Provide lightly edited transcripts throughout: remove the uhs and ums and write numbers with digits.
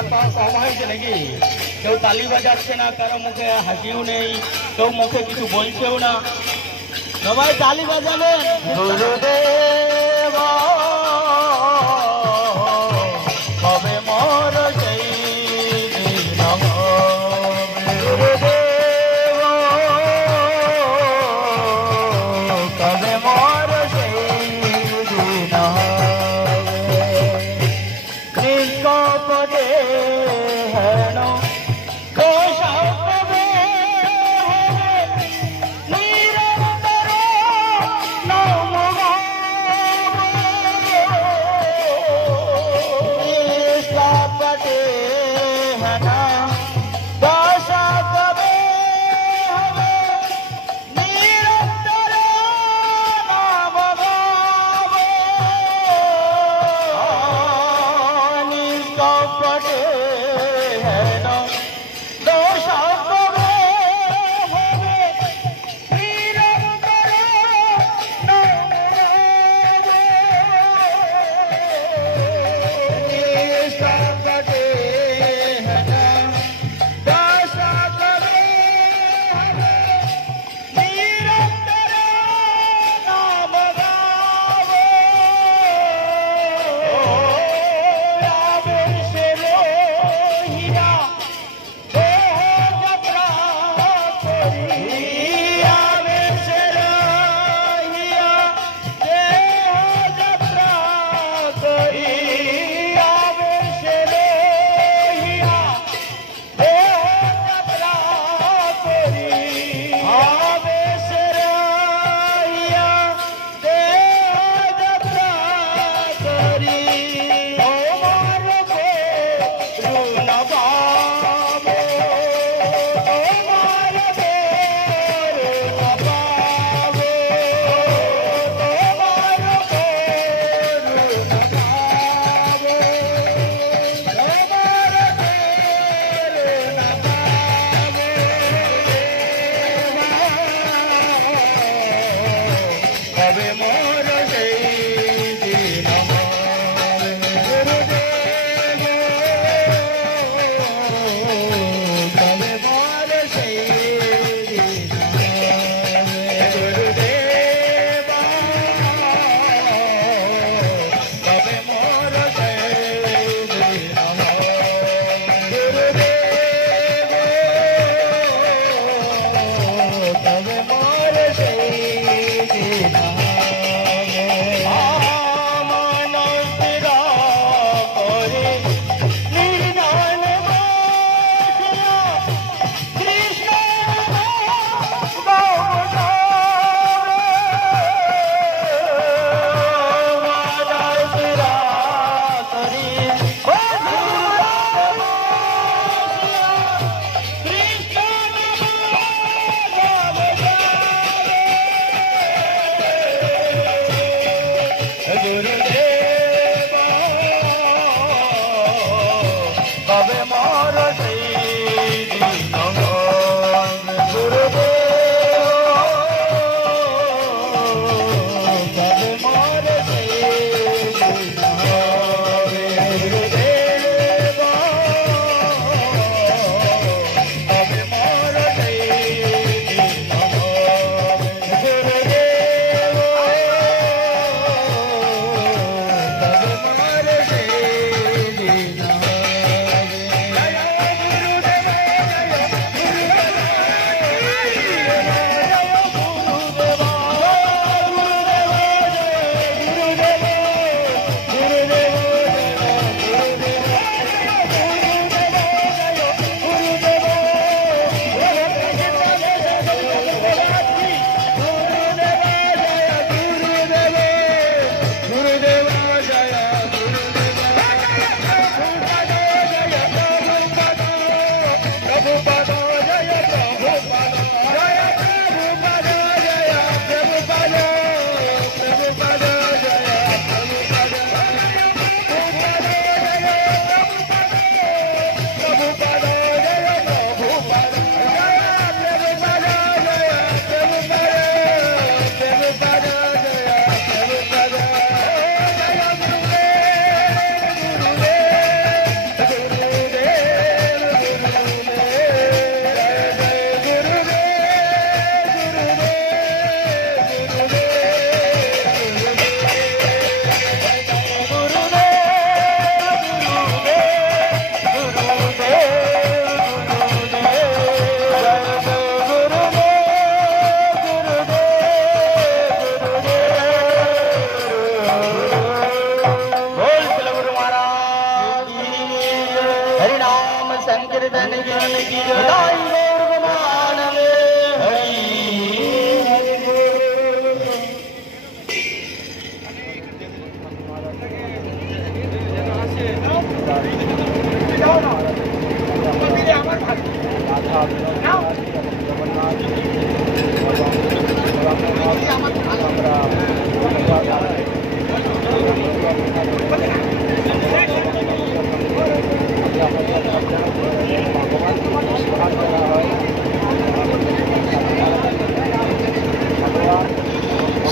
হঠাৎ পাওয়া কম হয়েছে নাকি? কেউ তালি বাজাচ্ছে না, কারো মুখে হাসিও নেই, কেউ মুখে কিছু বলছেও না। সবাই তালি বাজাবেন। গুরুদেব কবে মোর সেই দিন হবে, গুরুদেব কবে মোর সেই দিন হবে। নিষ্কপটে হেন গোসাবে নিরন্তর নমঃ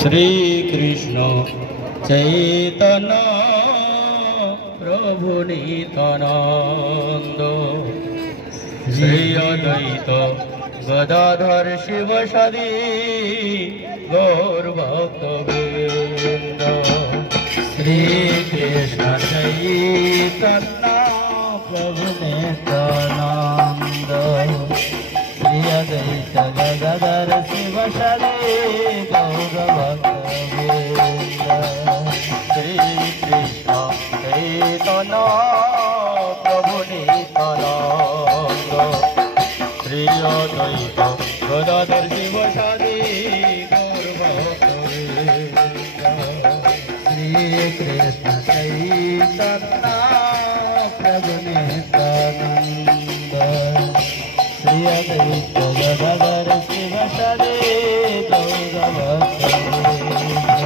শ্রীকৃষ্ণ চৈতন্য প্রভু নিত্যানন্দ শ্রী অদ্বৈত গদাধর শিব সাদি গৌর ভক্তবৃন্দ। শ্রীকৃষ্ণ চৈতন্য প্রভু নিত্যানন্দ শ্রী অদ্বৈত গদাধর শিব সাদি গৌর ভক্তবৃন্দ। শ্রীকৃষ্ণ চৈতন্য প্রভু নিত্যানন্দ শ্রী অদ্বৈত গদাধর শিব সাদি গৌর ভক্তবৃন্দ। শ্রীকৃষ্ণ চৈতন্য প্রভু নিত্যানন্দ শ্রী অদ্বৈত গদাধর শিব সাদি গৌর ভক্তবৃন্দ।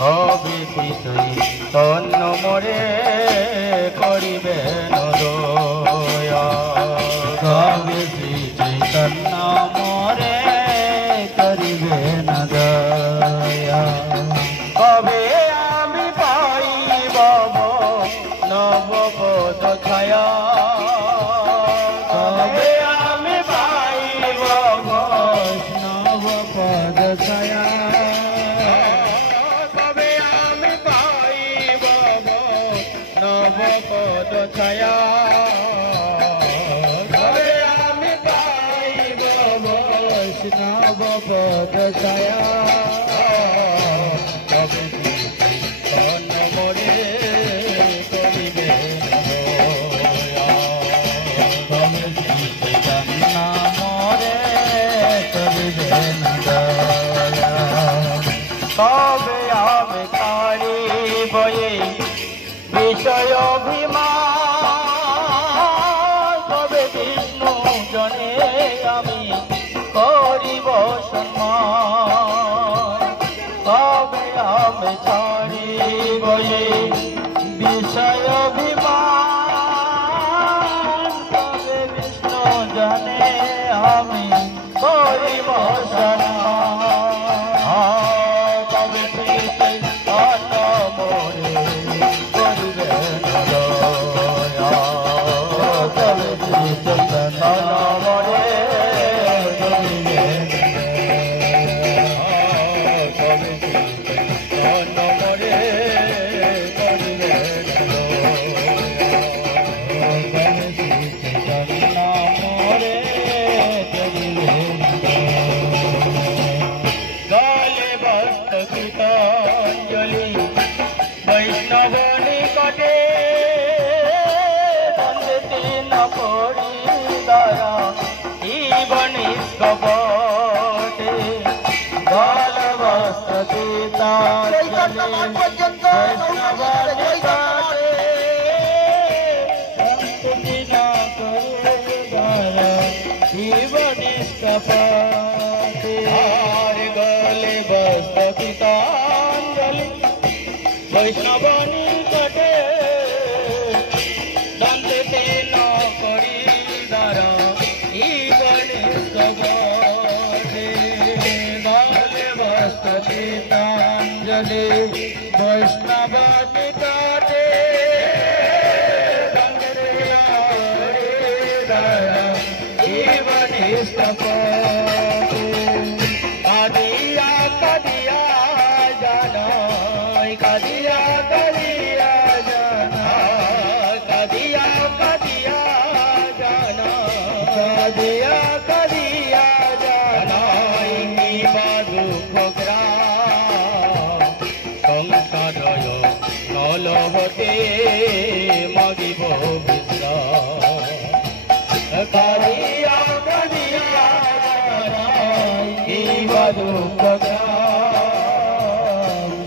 হবে চৈতন্য মোরে করিবে দয়া, হবে শ্রী চৈতন্য মোরে করিবে দয়া। কবে আমি পাইব নবপদ ছায়া, কবে আমি পাইব নবপদ ছায়া, কবে আমি পাইব নবপদ ছায়া, কবে আমি পাইব নবপদ ছায়া। কবে চৈতন্য মোরে করিবে দয়া, কবে চৈতন্য মোরে করিবে দয়া। কবে আমি ছাড়িব বিষয় অভিমান, কবে বিষ্ণু জনে আমি করিব সম্মান। কবে আমি ছাড়িব বিষয় অভিমান, কবে বিষ্ণু জনে আমি করিব সম্মান। কবে চৈতন্য মোরে করিবে দয়া, কবে চৈতন্য মোরে করিবে দয়া, কবে চৈতন্য মোরে করিবে দয়া, কবে চৈতন্য মোরে করিবে দয়া। গলে বস্ত্র কৃতাঞ্জলি বৈষ্ণব নিকটে, বন্দে ন করি দয়া ইব নিষ্কপটে। গল বস্ত্র কৃতাঞ্জলি বৈষ্ণব নিকটে, বন্দে ন করি দয়া ইব নিষ্কপটে। আর গলে বস্ত্র কৃতাঞ্জলি বৈষ্ণব নিকটে, দন্তে ন করি দ্বারা ইব নিষ্কপটে। গলে বস্ত্র কৃতাঞ্জলি বৈষ্ণব নিকটে, দন্তে ন করি দ্বারা ইব নিষ্কপটে। কাদিয়া কাদিয়া জানাই, কাদিয়া কাদিয়া জানা, কাদিয়া কাদিয়া জানা, কাদিয়া কাদিয়া জানাই। কিবা দুঃখ গ্রাম সংসারয় নলহতে মাগিব বিশ্রাম। কাদিয়া কাদিয়া জানাই, কিবা দুঃখ গ্রাম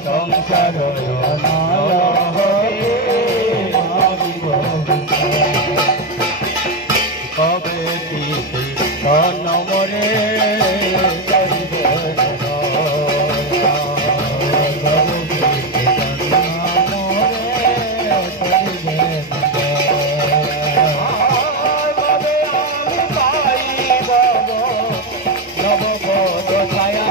সংসারয় নলহতে মাগিব বিশ্রাম। কবে চৈতন্য মোরে করিবে দয়া, কবে চৈতন্য মোরে করিবে দয়া। কবে আমি পাইব নবপদ ছায়া,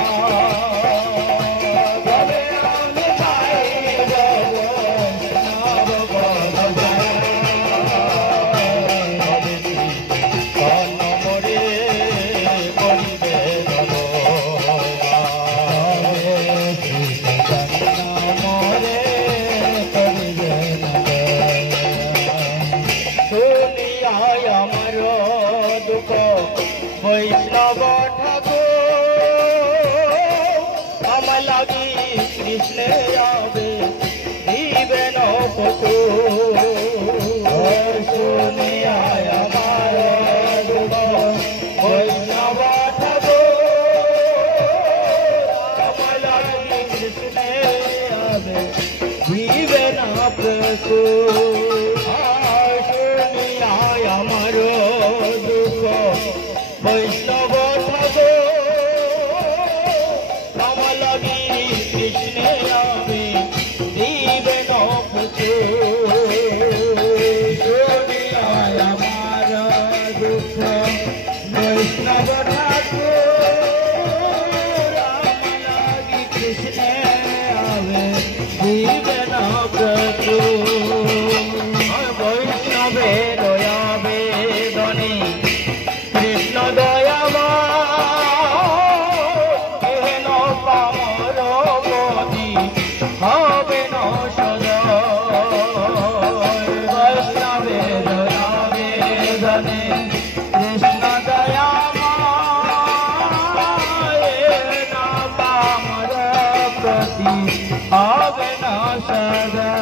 শুনিয়ায় আমার দুঃখ বৈষ্ণব থাকো নাম লাগি কৃষ্ণে আমি দিবে নপুচু শুনিয়ায় আমার দুঃখ বৈষ্ণব থাকো রাম লাগি কৃষ্ণে আমি দিবে নপুচু বৈষ্ণবে দয়া বেদনী কৃষ্ণ দয়ামহেন পামর গতি হবে ন সদয় বৈষ্ণবে দয়া বেদনী কৃষ্ণ দয়ামহেন পামর গতি হবে ন সদয়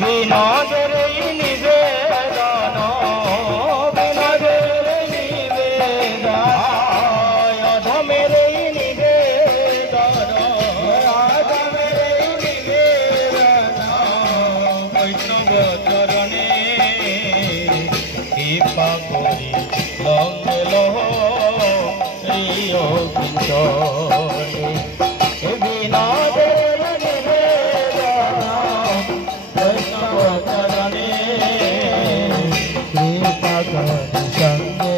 বিনোদের নিবেদন বিনোদের নিবেদন অধমের নিবেদন অধমের নিবেদন বৈষ্ণব চরণে কৃপা করি লঙ্গে লহ প্রিয় কিঞ্চনে বিনোদের নিবেদন বৈষ্ণব চরণে কৃপা করি সঙ্গে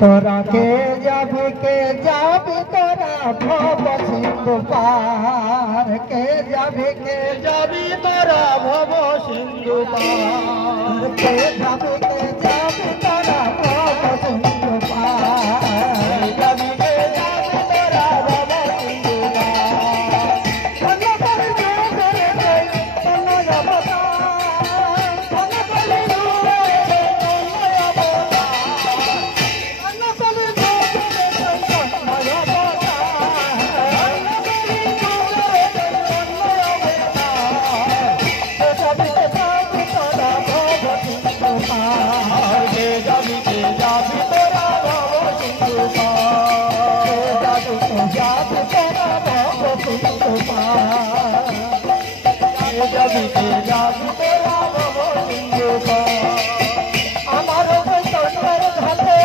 তোরা কে যাবি তোরা ভব সিন্ধু পার কে যাবি তোরা ভব সিন্ধু পার কে যাবি তোরা ভব সিন্ধু পার যাবি তোরা ভব সিন্ধু আমার চন্দ্রের ঘাটে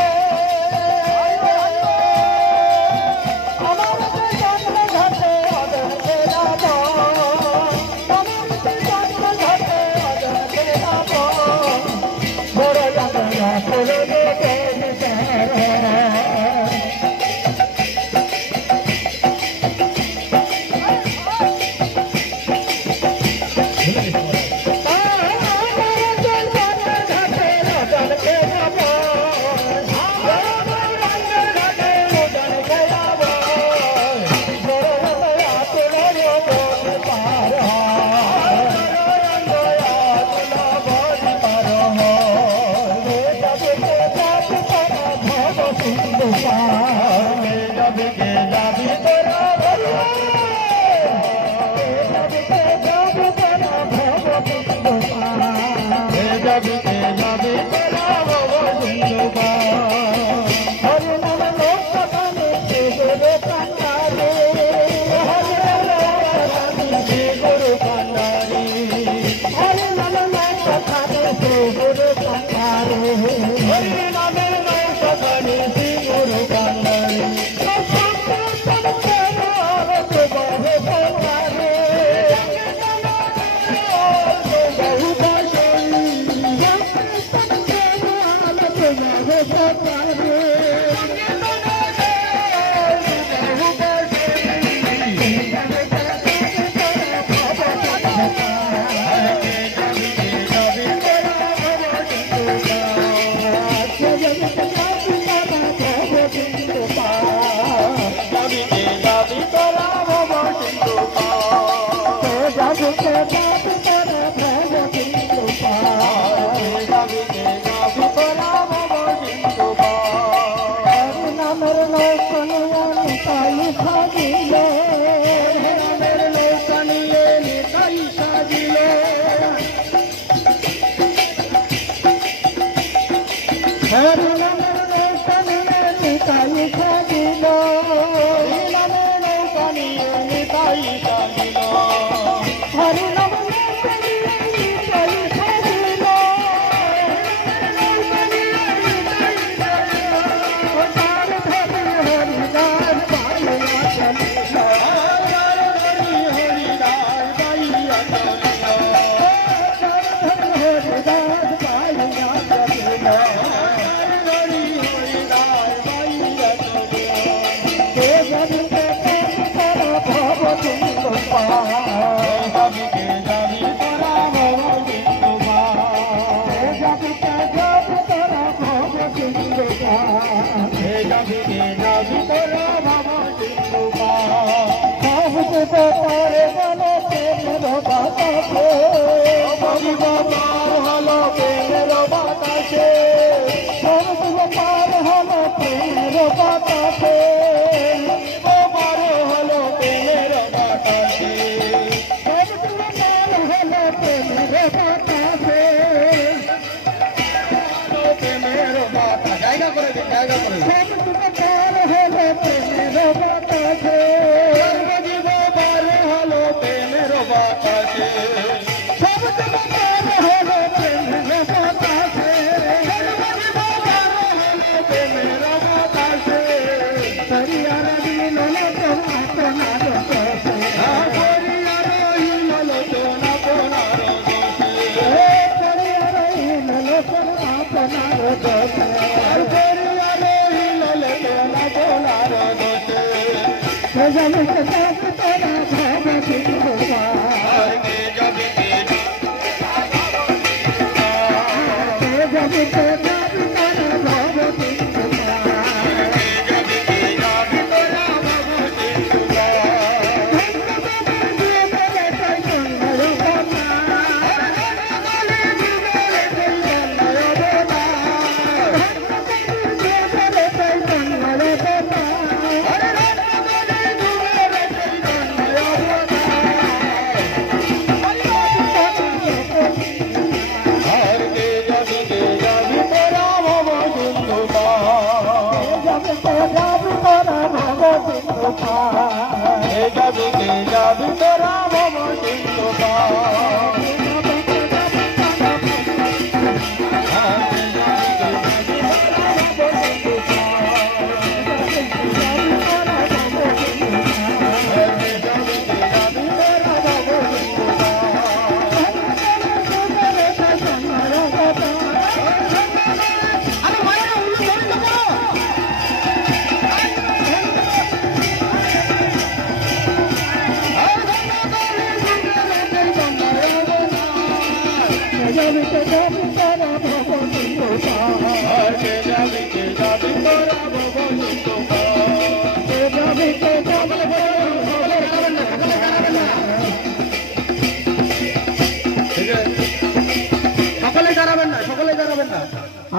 আমার চন্দ্র ঘাটে অদরকে রাম আমার চন্দ্র ঘাটে অদরকে রাম সাজিল রামের নৌকা নিয়ে নিতাই সাজিল হরি নামের নৌকা নিয়ে নিতাই সাজিল রামের নৌকা নিয়ে নিতাই সাজিল হরি নামের নৌকা নিয়ে নিতাই সাজিল তার ধরে হরিদাস পাইয়া চলিল হরিদাস পাইয়া চলিল হরিদাস পাইয়া চলিল কে জানিতে তারা ভব সিন্ধু জায়গা করে দিন জায়গা করে দিন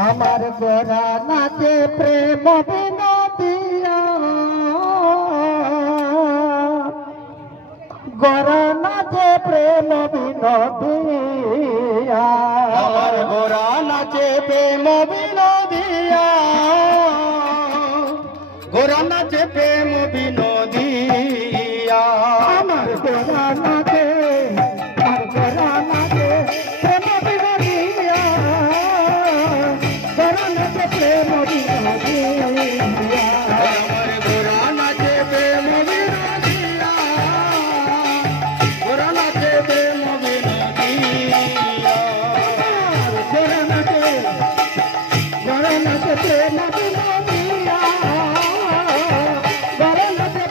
আমার গোরা নাচে প্রেম বিনোদিয়া গোরা নাচে প্রেম বিনোদিয়া আমার গোরা নাচে প্রেম বিনোদিয়া গোরা নাচে প্রেম বিনোদিয়া আমার গোরা নাচে আর গোরা নাচে প্রেম বিনোদিয়া গোরা নাচে প্রেম বিনোদিয়া আমার গোরা নাচে প্রেম বিনোদিয়া গোরা নাচে প্রেম বিনোদিয়া গোরা নাচে প্রেম বিনোদিয়া গোরা নাচে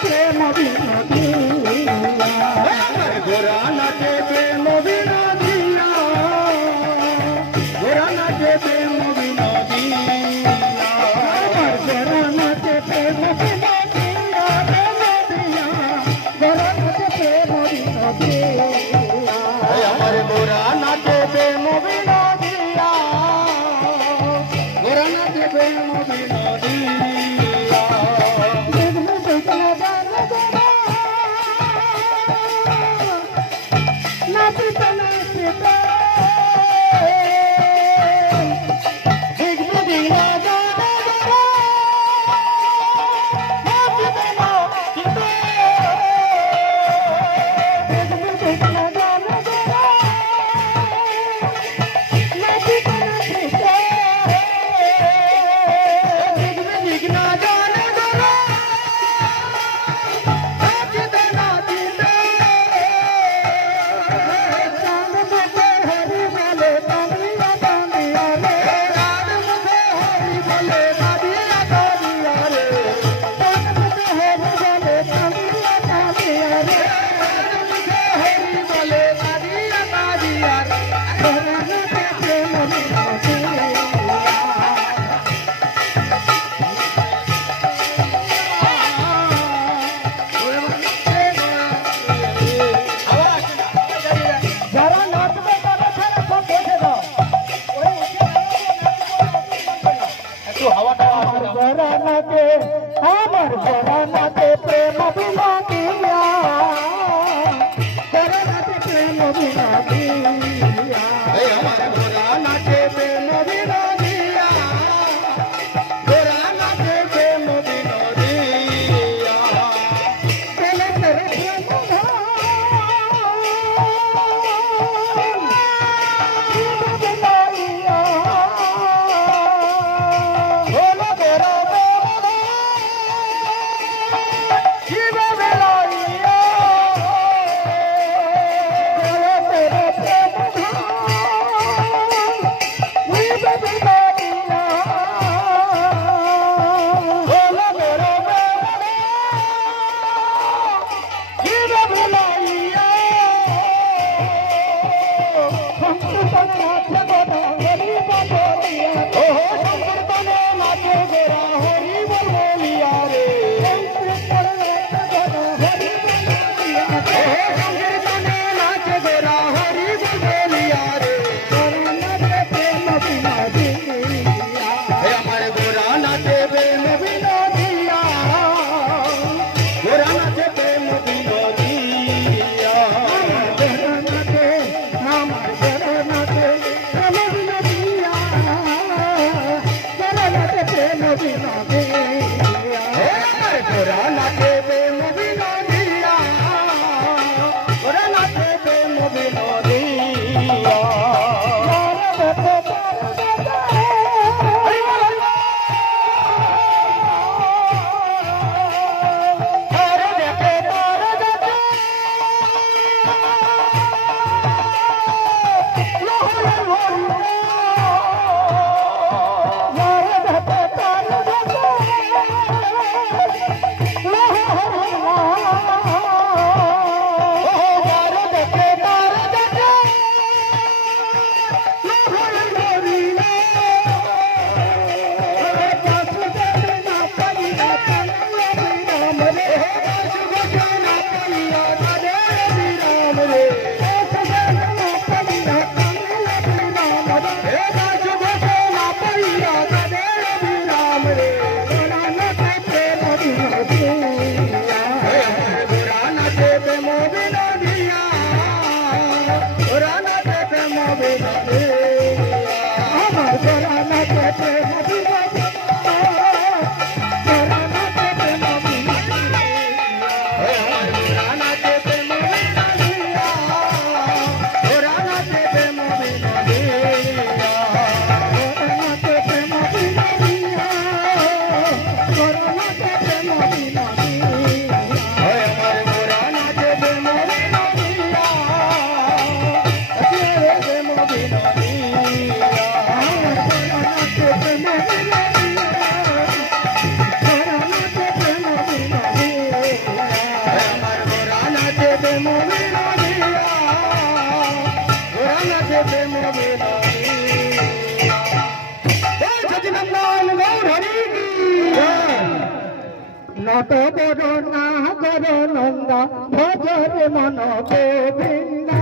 নট বড় নাগর নন্দা ভজরে মন গোবিন্দা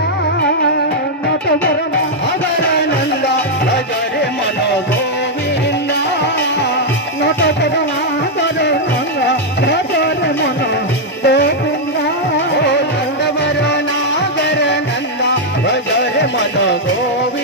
নট বড় নাগর নন্দা ভজরে মন গোবিন্দা নট বড় নাগর নন্দা ভজরে মন গোবিন্দা নট বড় নাগর নন্দা ভজরে মন গোবিন্দা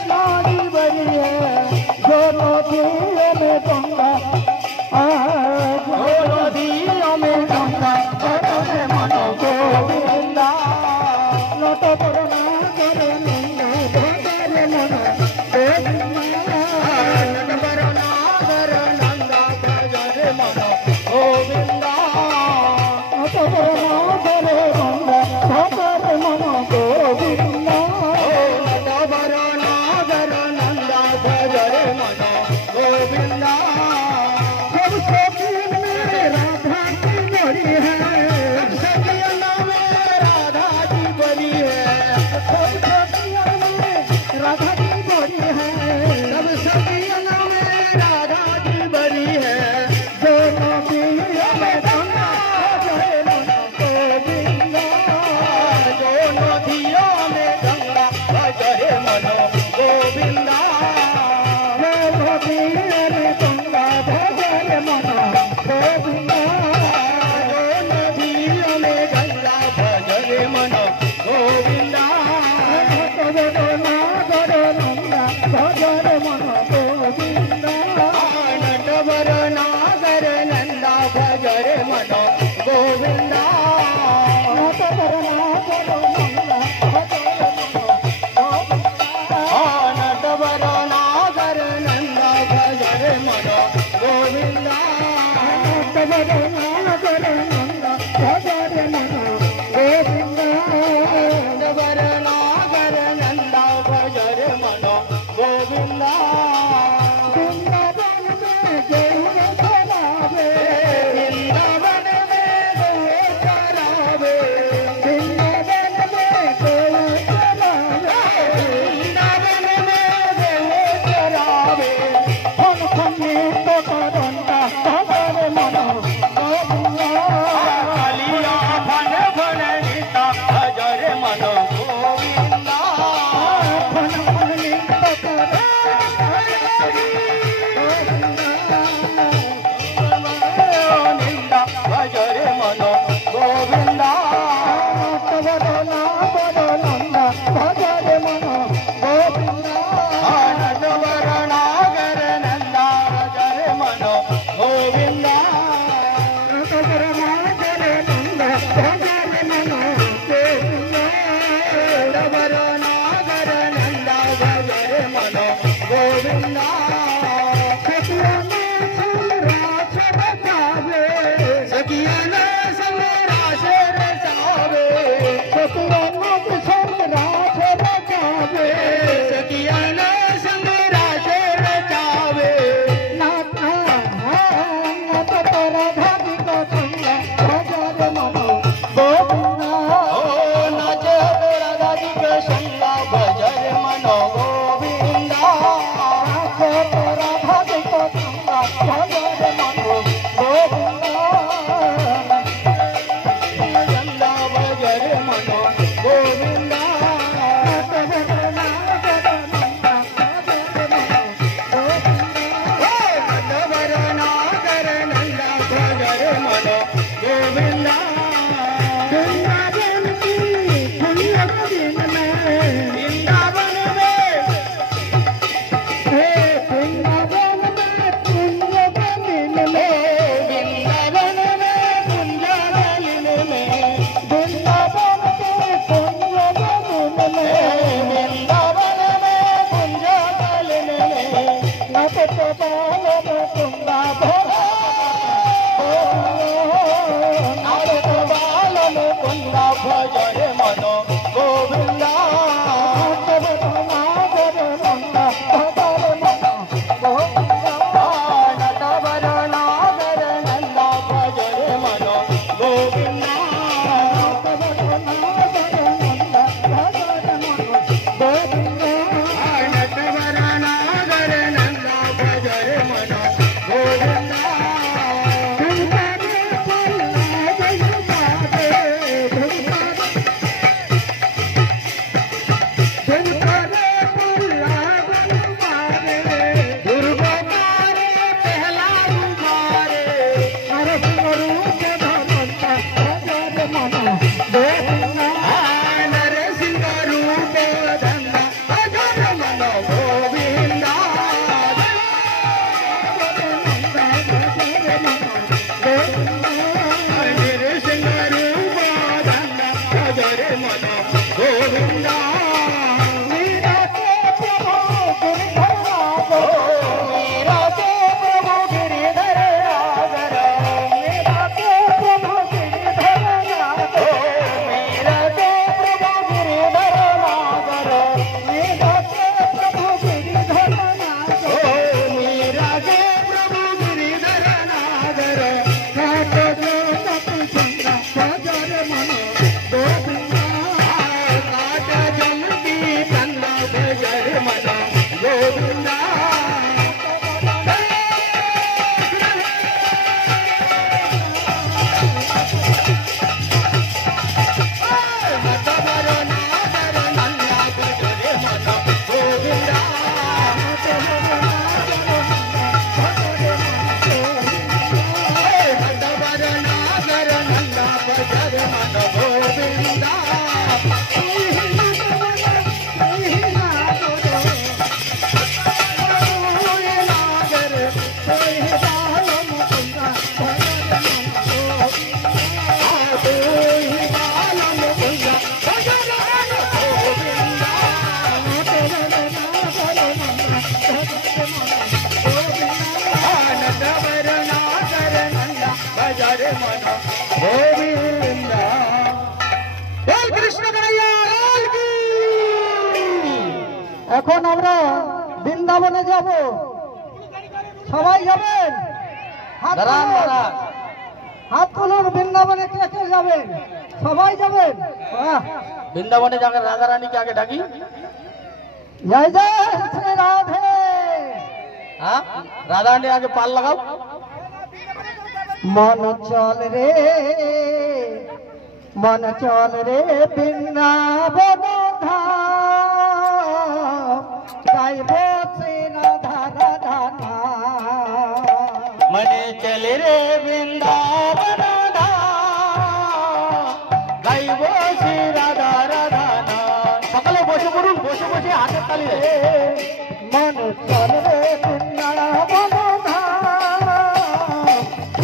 कृष्ण जी बड़ी है जो नदी में गंगा ಗೋವಿಂದ ನಟವರನಾಗರ ನಂದ ಭಜರೆ ಮನ ಗೋವಿಂದ ನಟವರನಾಗರ ನಂದ ಭಜರೆ ಮನ ಗೋವಿಂದ ಬೃಂದಾವನ ಮೇ ದೇವ ಚಲಾವೆ ವೃಂದಾವನ ಮೇ ದೇವ ಚಲಾವೆ ಬೃಂದಾವನ ಮೇ ದೇವ ಚಲಾವೆ ವೃಂದಾವನ ಮೇ ದೇವ ಚಲಾವೆ ಖನ್ ಖನ್ನೆ ತಕರಂತ ಭಜರೆ ಮನ ಗೋವಿಂದ ಕಲಿಯ ಫನ ಫನ ನಿತ ಭಜರೆ ಮನ ಗೋವಿಂದ ಖನ್ ಖನ್ನೆ ತಕರಂತ ನಿಂದ ಭಜರೆ ಮನ ಗೋವಿಂದ ನಟವರನಾಗರ ನಂದ ಭಜರೆ ಮನ ಗೋವಿಂದ ನಟವರನಾಗರ ನಂದ ಭಜರೆ ಮನ ಗೋವಿಂದ ನಟವರನಾಗರ ನಂದ ಭಜರೆ ಮನ ಗೋವಿಂದ ನಟವರನಾಗರ ನಂದ ಭಜರೆ ಮನ ಗೋವಿಂದ ಸತಿಯನ ಸಮರಾಶ ಬಚಾವೆ ಸಖಿಯನ ಸಮರಾಶ ಬಚಾವೆ ಸತಿಯನ ಸಮರಾಶ ಸಖಿಯನ ಸಮರಾಶ ಬಚಾವೆ ನಾಥ ನಟತರ ಧಾದಿಕ ಸಂಗ ಭಜರೆ ಮನ ಗೋವಿಂದ ಓ ನಚ ರಾಧಿಕ ಸಂಗ ಭಜರೆ ಮನ ಗೋವಿಂದ ನಟತರ ಧಾದಿಕ ಸಂಗ ಭಜರೆ ಮನ ಗೋವಿಂದ ಸಂಗ ಭಜರೆ ಮನ ಗೋವಿಂದ ನಟವರನಾಗರ ನಂದ ಭಜರೆ ಮನ ಗೋವಿಂದ ವೃಂದಾವನ ಮೇ वृंदावन में कुंजलिन में वृंदावन में कुंजलिन में बालन कुंदा भजरे मनो गोविंदा नटवरनागर नंदा भजरे मनो गोविंदा नटवरनागर नंदा भजरे मनो गोविंदा दुर्गा मारे पहला गुमारे नरसिंह रूप धन्ना भजर मनो गोविंदा नरसिंह रूप धन्ना भजर मनो गोविंदा मीरा के प्रभु गिरिधर नागर मीरा के प्रभु गिरिधर नागर मीरा के प्रभु गिरिधर नागर मीरा के प्रभु गिरिधर नागर मीरा के प्रभु गिरिधर नागर काट जमती तन्ना भजर मना गोविंदा नटवरनागर नंदा भजरे मना गोविंदा नटवरनागर नंदा भजरे मना गोविंदा नटवर मन गोविंद बोल कृष्ण कन्हैया लाल की। এখন আমরা বৃন্দাবনে যাব, সবাই যাবেন? হাত দাঁড়ান, তুলুন। দাঁড়ান। হাত তুলুন, বৃন্দাবনে কে কে যাবেন? সবাই যাবেন? বাহ! বৃন্দাবনে যাকে রাধা রানীকে আগে ডাকি। জয় জয় শ্রী রাধে। হ্যাঁ, রাধা রানী আগে পাল লাগাও। মন চল রে, মন চল রে বৃন্দাবন ধাম, গাইব শ্রী রাধা রাধা নাম। মনে চলে রে বৃন্দাবন ধাম, গাইব শ্রী রাধা রাধা নাম। সকালে বসে পড়ুন, বসে বসে হাতের তালি রে। মন চল রে বৃন্দাবন ধাম,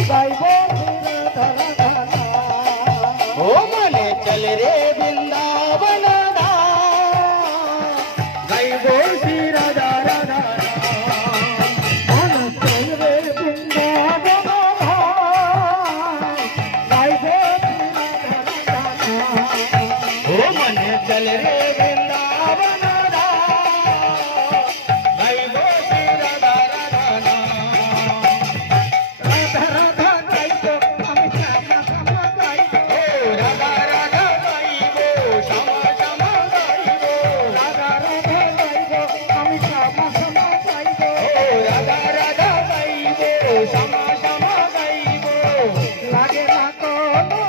গাইব শ্রী রাধা রাধা নাম। ও মনে চলে রে বৃন্দাবন ধাম, গাইব শ্রী রাধা রাধা নাম। মন চল রে বৃন্দাবন ধাম, গাইব শ্রী রাধা রাধা নাম। ও মনে চলে রে বৃন্দাবন ধাম, গাইব শ্রী রাধা রাধা নাম। রাধা রাধা গাইব আমি শ্যামা শ্যামা গাইব। ও রাধা রাধা গাইব, শ্যামা শ্যামা গাইব। রাধা রাধা গাইব আমি শ্যামা শ্যামা গাইব। ও রাধা রাধা গাইব, শ্যামা শ্যামা গাইব। লাগে না কোনো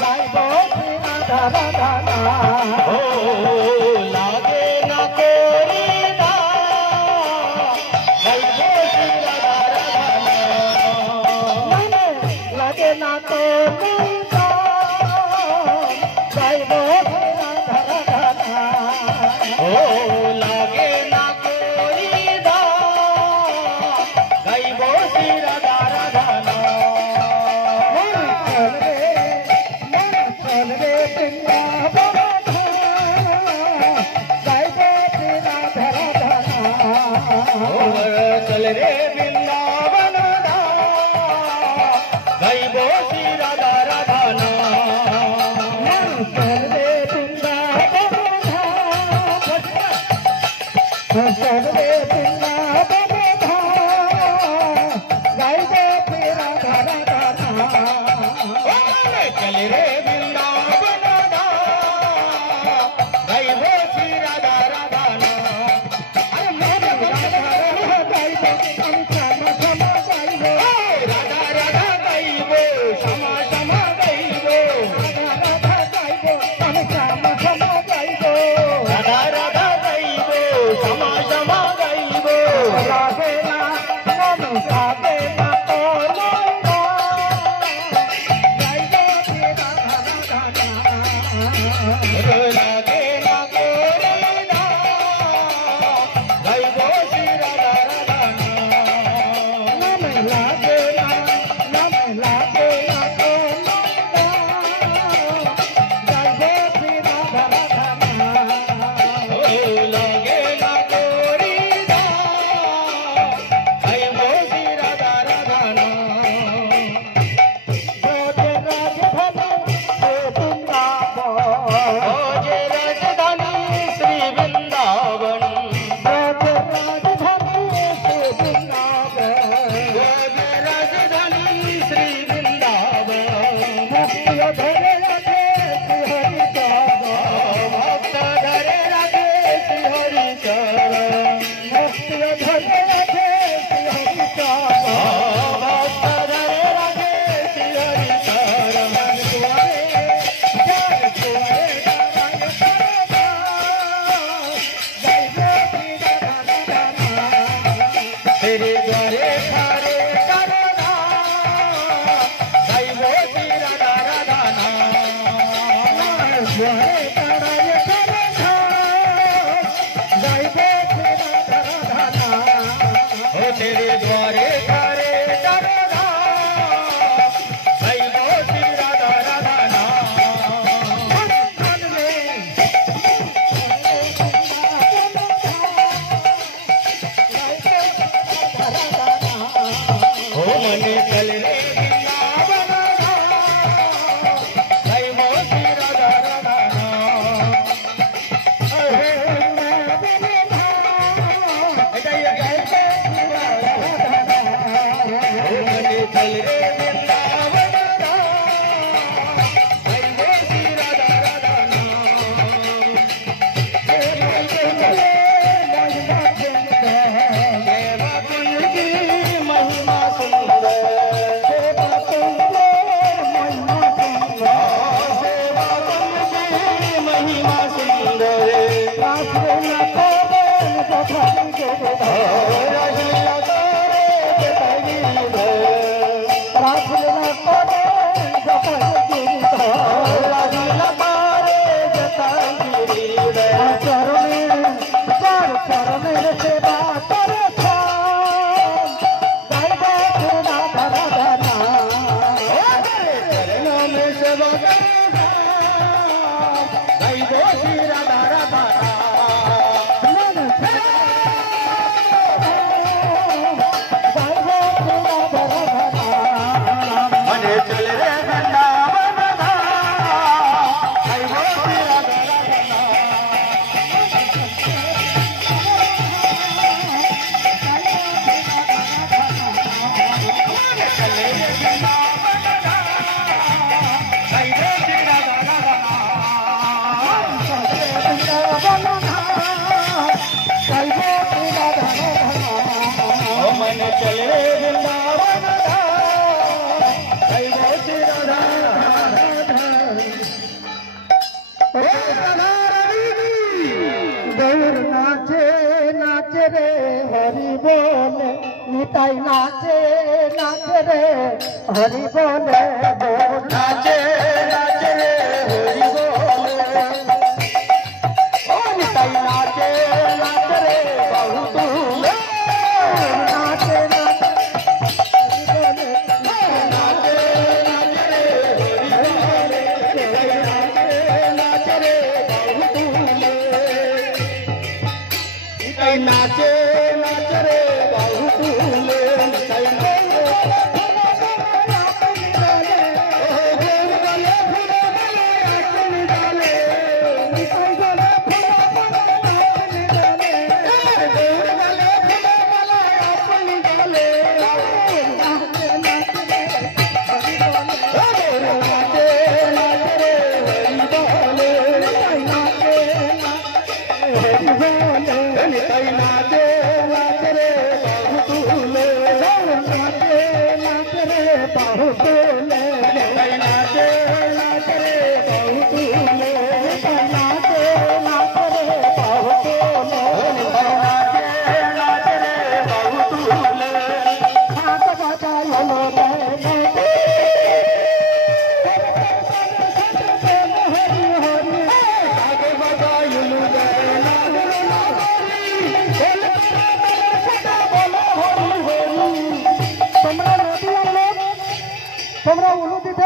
গাইব শ্রী রাধা রাধা নাম। ও লাগে না করি না, গাইব শ্রী রাধা রাধা নাম। মানে লাগে না কোনো গাইব শ্রী রাধা রাধা নাম। ও লাগে না করি না, গাইব শ্রী রাধা রাধা নাম। মন চল রে বৃন্দাবন ধাম, গাইব শ্রী রাধা রাধা নাম। ও চল রে বৃন্দাবন ধাম, গাইব শ্রী রাধা রাধা নাম। মন চল রে বৃন্দাবন ধাম, মন চল রে বৃন্দাবন ধাম, গাইব শ্রী রাধা রাধা নাম। চল রে বৃন্দাবন ধাম, গাইব শ্রী রাধা রাধা নাম। আরে মন রাধা রাধা গাইব আমি শ্যামা শ্যামা গাইব। রাধা রাধা গাইব, শ্যামা শ্যামা গাইব। রাধা রাধা গাইব আমি শ্যামা শ্যামা গাইব। রাধা রাধা গাইব, শ্যামা শ্যামা গাইব। লাগে না মন লাগে না কোনো গাইব শ্রী রাধা রাধা নাম। লাগে না করি না, গাইব শ্রী রাধা রাধা নাম। নামে লাগে না কোনো গাইব শ্রী রাধা রাধা নাম। ও লাগে না করি না, গাইব শ্রী রাধা রাধা নাম। রাজে রাজধানী শ্রী বৃন্দাবন, ও যে রাজধানী শ্রী বৃন্দাবন। রাজে রাজধানী শ্রী বৃন্দাবন। ও যে রাজধানী শ্রী বৃন্দাবন। মুক্তি ধরে রাখে শ্রী হরি চরণ, ভক্ত ধরে রাখে শ্রী হরি চরণ। মুক্তি ধরে রাখে শ্রী হরি চরণ। ভক্ত ধরে রাখে শ্রী হরি চরণ। জয় জয় নারায়ণ গাইব শ্রী রাধা রাধা নাম। तेरे द्वारे थारे करना, गाइबो श्री राधा राधा नाम। জয় নারায়ণ গাইব শ্রী রাধা রাধা নাম। ओ तेरे द्वारे थारे करना, गाइबो श्री राधा राधा नाम। ओ मन चले चल रे वृंदावन जय श्री राधा राधा नाम। सेवा कुंज की महिमा सुंदर, सेवा कुंज की महिमा सुंदर, निताई नाचे नाचे रे हरि बोले नाचे नाचे रे हरि बोले, ओ निताई नाचे नाचे रे बहु तू नाचे नाचे नाचे नाचे रे हरि बोले, नाचे रे बहु तू निताई नाचे नाचे रे बहु तू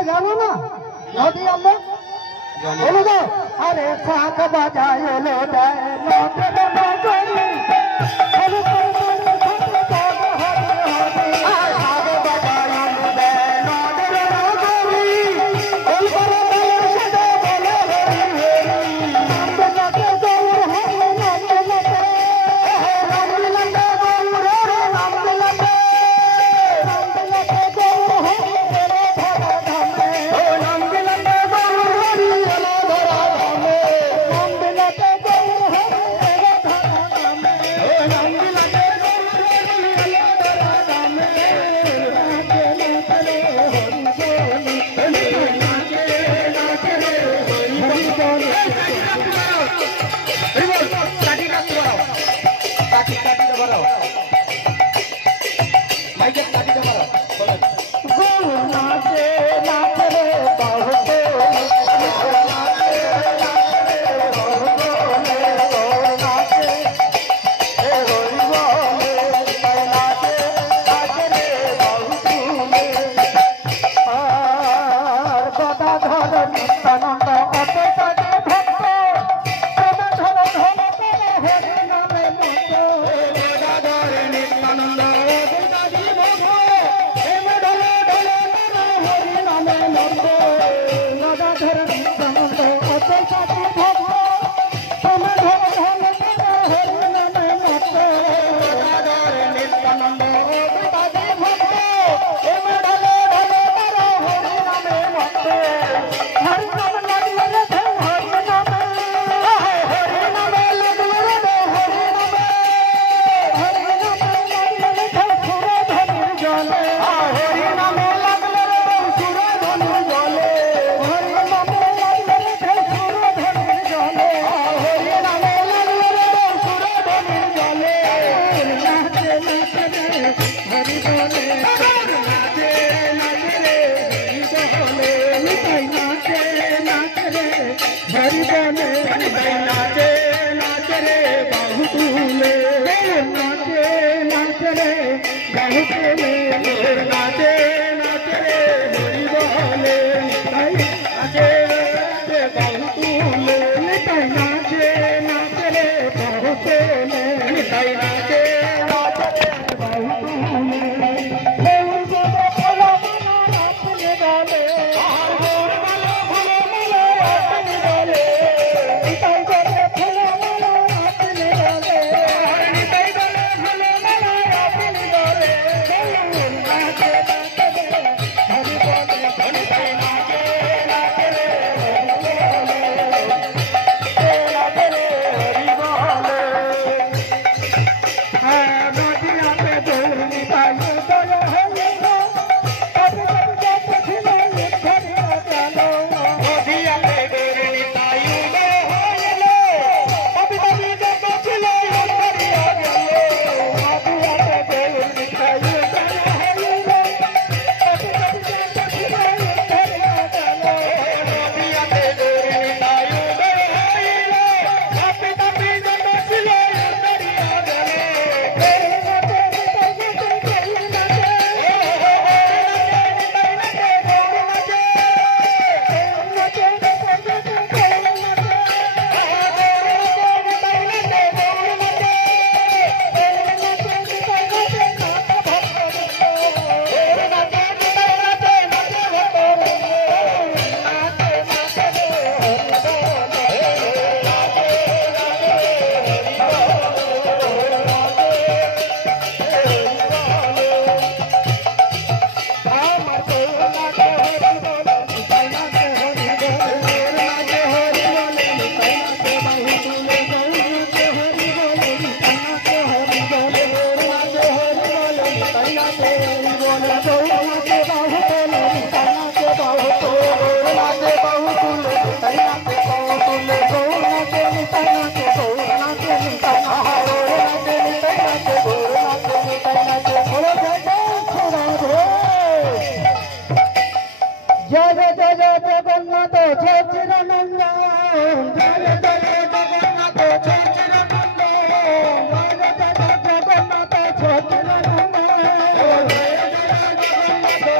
জানো না নদী আম্মা বলো তো আরে শাক বাজায় লো দেয় নদী নগরী হরি হরি হরি বলে নাচে নাচে রে বলে নিতাই নাচে নাচে রে হরি বলে নাচে নাচে রে বাহু তুলে নাচে নাচে রে বাহু তুলে নাচে নাচে রে হরি বলে নিতাই নাচে বাহু তুলে নিতাই নাচে নাচে রে বাহু তুলে নিতাই নাচে নাচে রে বাহু তুলে जय जय जय जय जगन्नाथ जय चिरानंद जय जय जय जगन्नाथ जय चिरानंद जय जय जय जगन्नाथ जय चिरानंद जय जय जगन्नाथ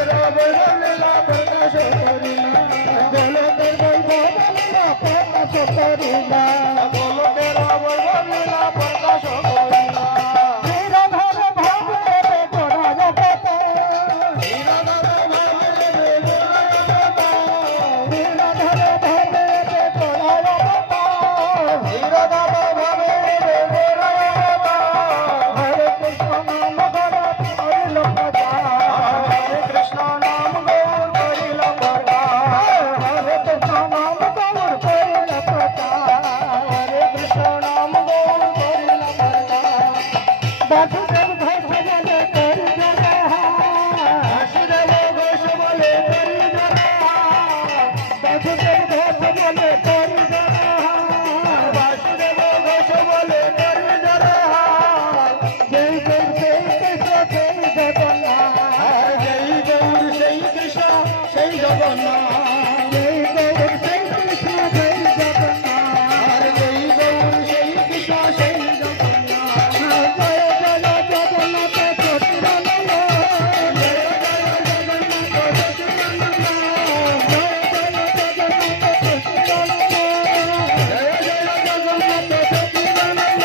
तेरा वैभव लीला प्रकाश करीला बोलो तेरा वैभव लीला प्रकाश करीला बोलो तेरा वैभव लीला प्रकाश करीला हीरा धर भाव रे गोरा जगता हीरा धर भाव रे गोरा जगता हीरा धर भाव रे गोरा जगता हीरा धर भाव रे गोरा जगता हरे कृष्ण नाम गौर करिल प्रचार हरे कृष्ण नाम गौर करिल प्रचार हरे कृष्ण नाम गौर करिल प्रचार हरे कृष्ण नाम गौर करिल प्रचार वासुदेव घोष बोले करि जरा वासुदेव घोष बोले करि जरा वासुदेव घोष बोले करि जरा वासुदेव घोष बोले करि जरा जय जय जय कृष्ण जय जगन्नाथ जय गौर जय कृष्ण जय जगन्नाथ जय गौर जय कृष्ण जय जगन्नाथ जय गौर जय कृष्ण जय जगन्नाथ जय जय जगन्नाथ सच्चिदानंद जय जय जगन्नाथ सच्चिदानंद जय जय जगन्नाथ सच्चिदानंद जय जय जगन्नाथ सच्चिदानंद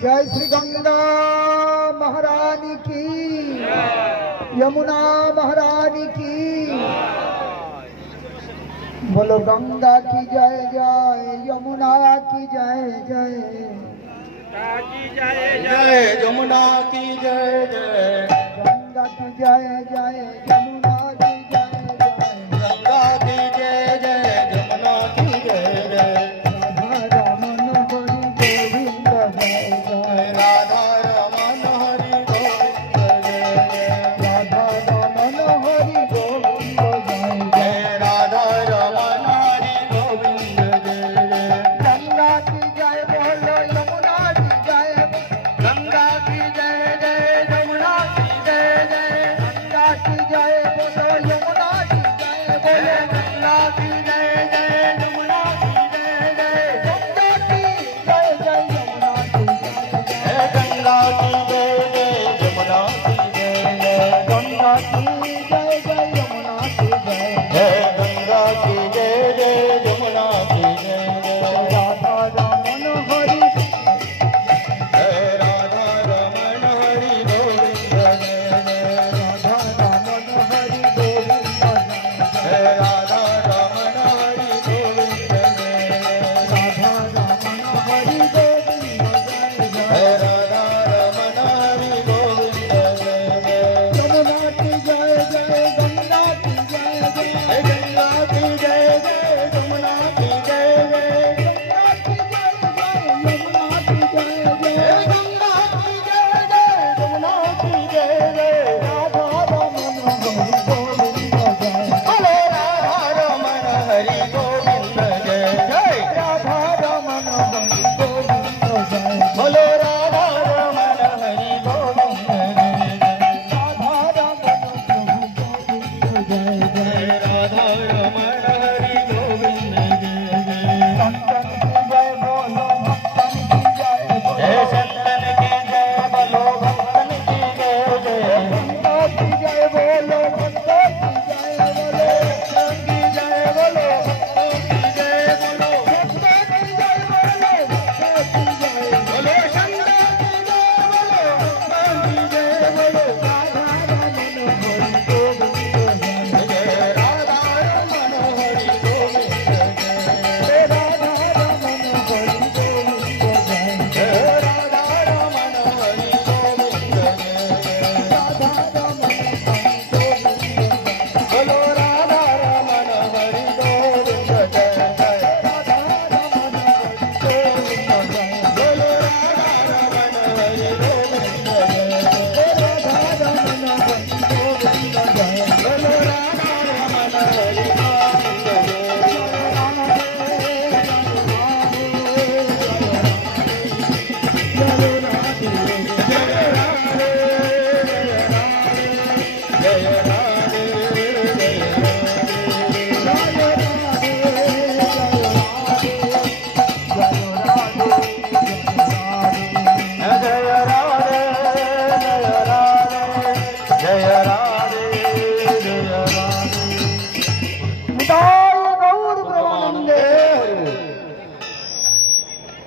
जय श्री गंगा महारानी की यमुना महारानी की बोलो गंगा की जय जय यमुना की जय जय जय जमुना की जय जय गंगा की जय जय यमुना की जय जय गंगा की जय जय जमुना की जय जय राधा रमन हरि गोविंद जय जय राधा रमन हरि गोविंद जय जय राधा रमन हरि गोविंद जय जय राधा रमन हरि गोविंद जय जय गंगा की जय बोलो यमुना की जय गंगा की जय जय जमुना की जय जय गंगा की जय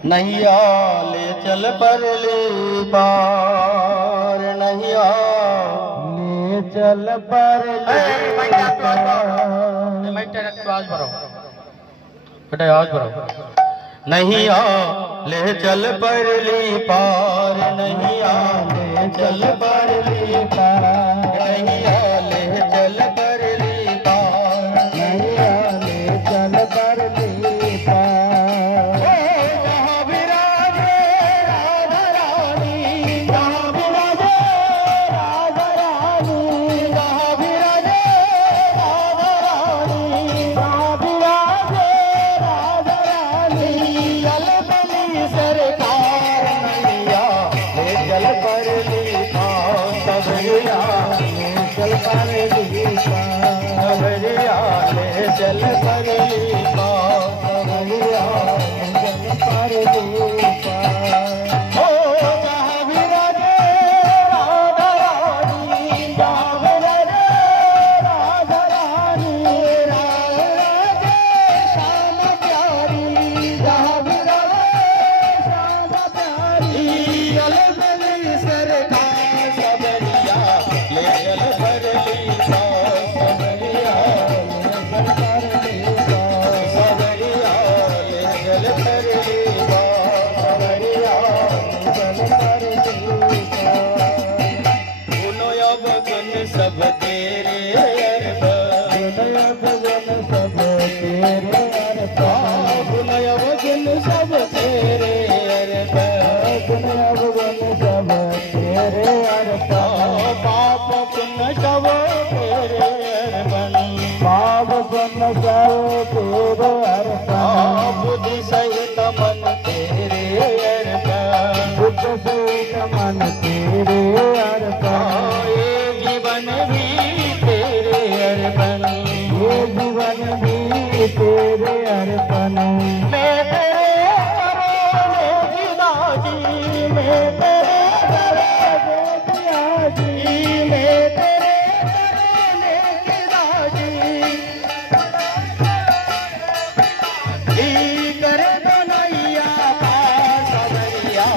नैया ले चल परली पार, नैया ले चल परली नैया ले चल परली पार, नैया ले चल परली पार, नैया ले चल परली पार, नैया ले चल परली पार। जहाँ विराजे राधा रानी, जहाँ विराजे राधा रानी, जहाँ विराजे राधा रानी, जहाँ विराजे राधा रानी, चल बली सरकार नैया ले चल परली पार, सबरिया ले चल परली पार, सबरिया ले चल परली पार, सबरिया ले चल परली पार। ओ जहाँ विराजे राधा रानी, जहाँ विराजे राधा रानी, राधे श्याम प्यारी, जहाँ विराजे श्याम प्यारी, चल बली सरकार सबरिया ले चल परली पार, सबरिया ले चल परली पार, सबरिया ले चल परली पार, सबरिया ले चल परली पार। सुनो अब गुण सब तेरे अरबा, सुनो अब गुण सब तेरे अरबा, सुनो अब गुण सब तेरे अरबा, सुनो अब गुण सब तेरे अरबा। पाप पुण्य सब तेरे अरबन, पाप पुण्य सब तेरे अरबन, बुद्धि सहित मन तेरे अरबन, बुद्धि सहित मन तेरे अरबन। ये जीवन भी तेरे अरबन, ये जीवन भी तेरे अरबन। मैं तेरे घरों में जिया जी, मैं तेरे घरों में जिया जी, मैं तेरे घरों में जिया जी। कर दो नैया पार, सबरिया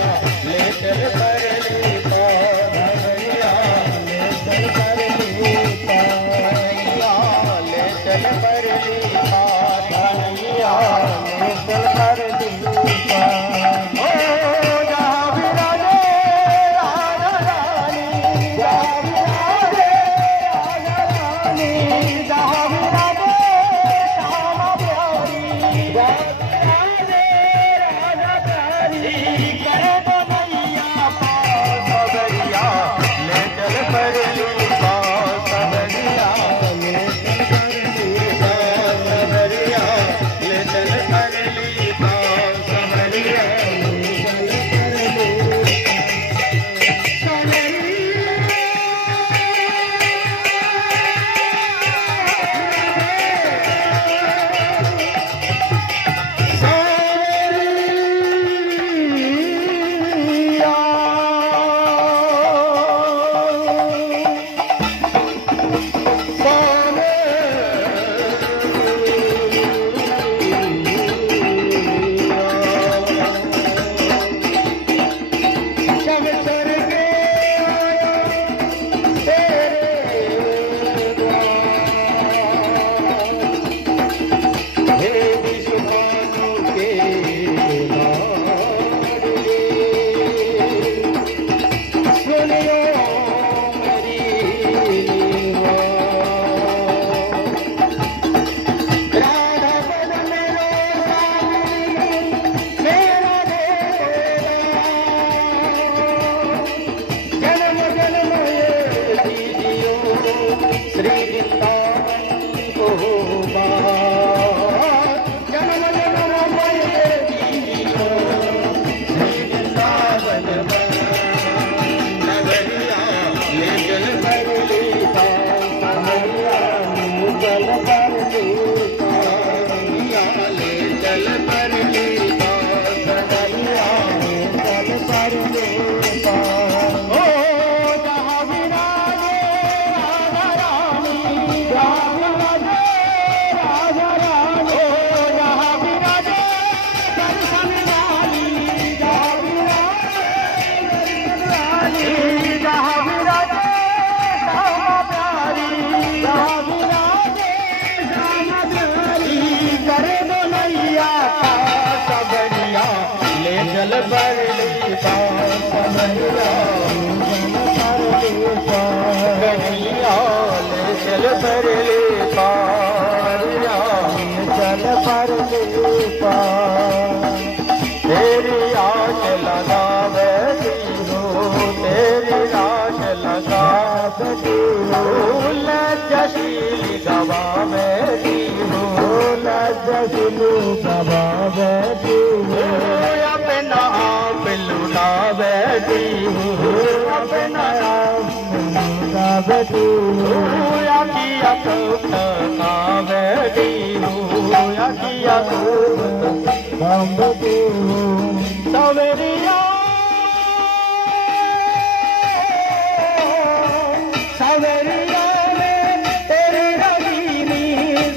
ले चल परली पार, सबरिया ले चल परली पार, नैया ले चल परली पार, नैया ले चल परली पार। ओ जहाँ विराजे राधा रानी, जहाँ विराजे राधा रानी, जहाँ विराजे श्याम प्यारी, जहाँ कर दो नैया पार, सबरिया ले चल परली पार, सबरिया ले चल परली पार, सबरिया ले चल परली पार, सबरिया ले चल परली पार। सबरिया ले चल बरली पास सबरिया सबरिया ले चल बरली पारिया चल बरली पास तेरी आश लगा बैठी हो तेरी आश लगा बैठी हो लज्जशीली गवा बैठी हो लज्जशीली गवा बैठी हो अपना आप लुटा बैठी हो अपना आप लुटा बैठी हो या किया तो का बैठी हो या किया तो बैठी हो सवेरिया सवेरिया में तेरी रंगीनी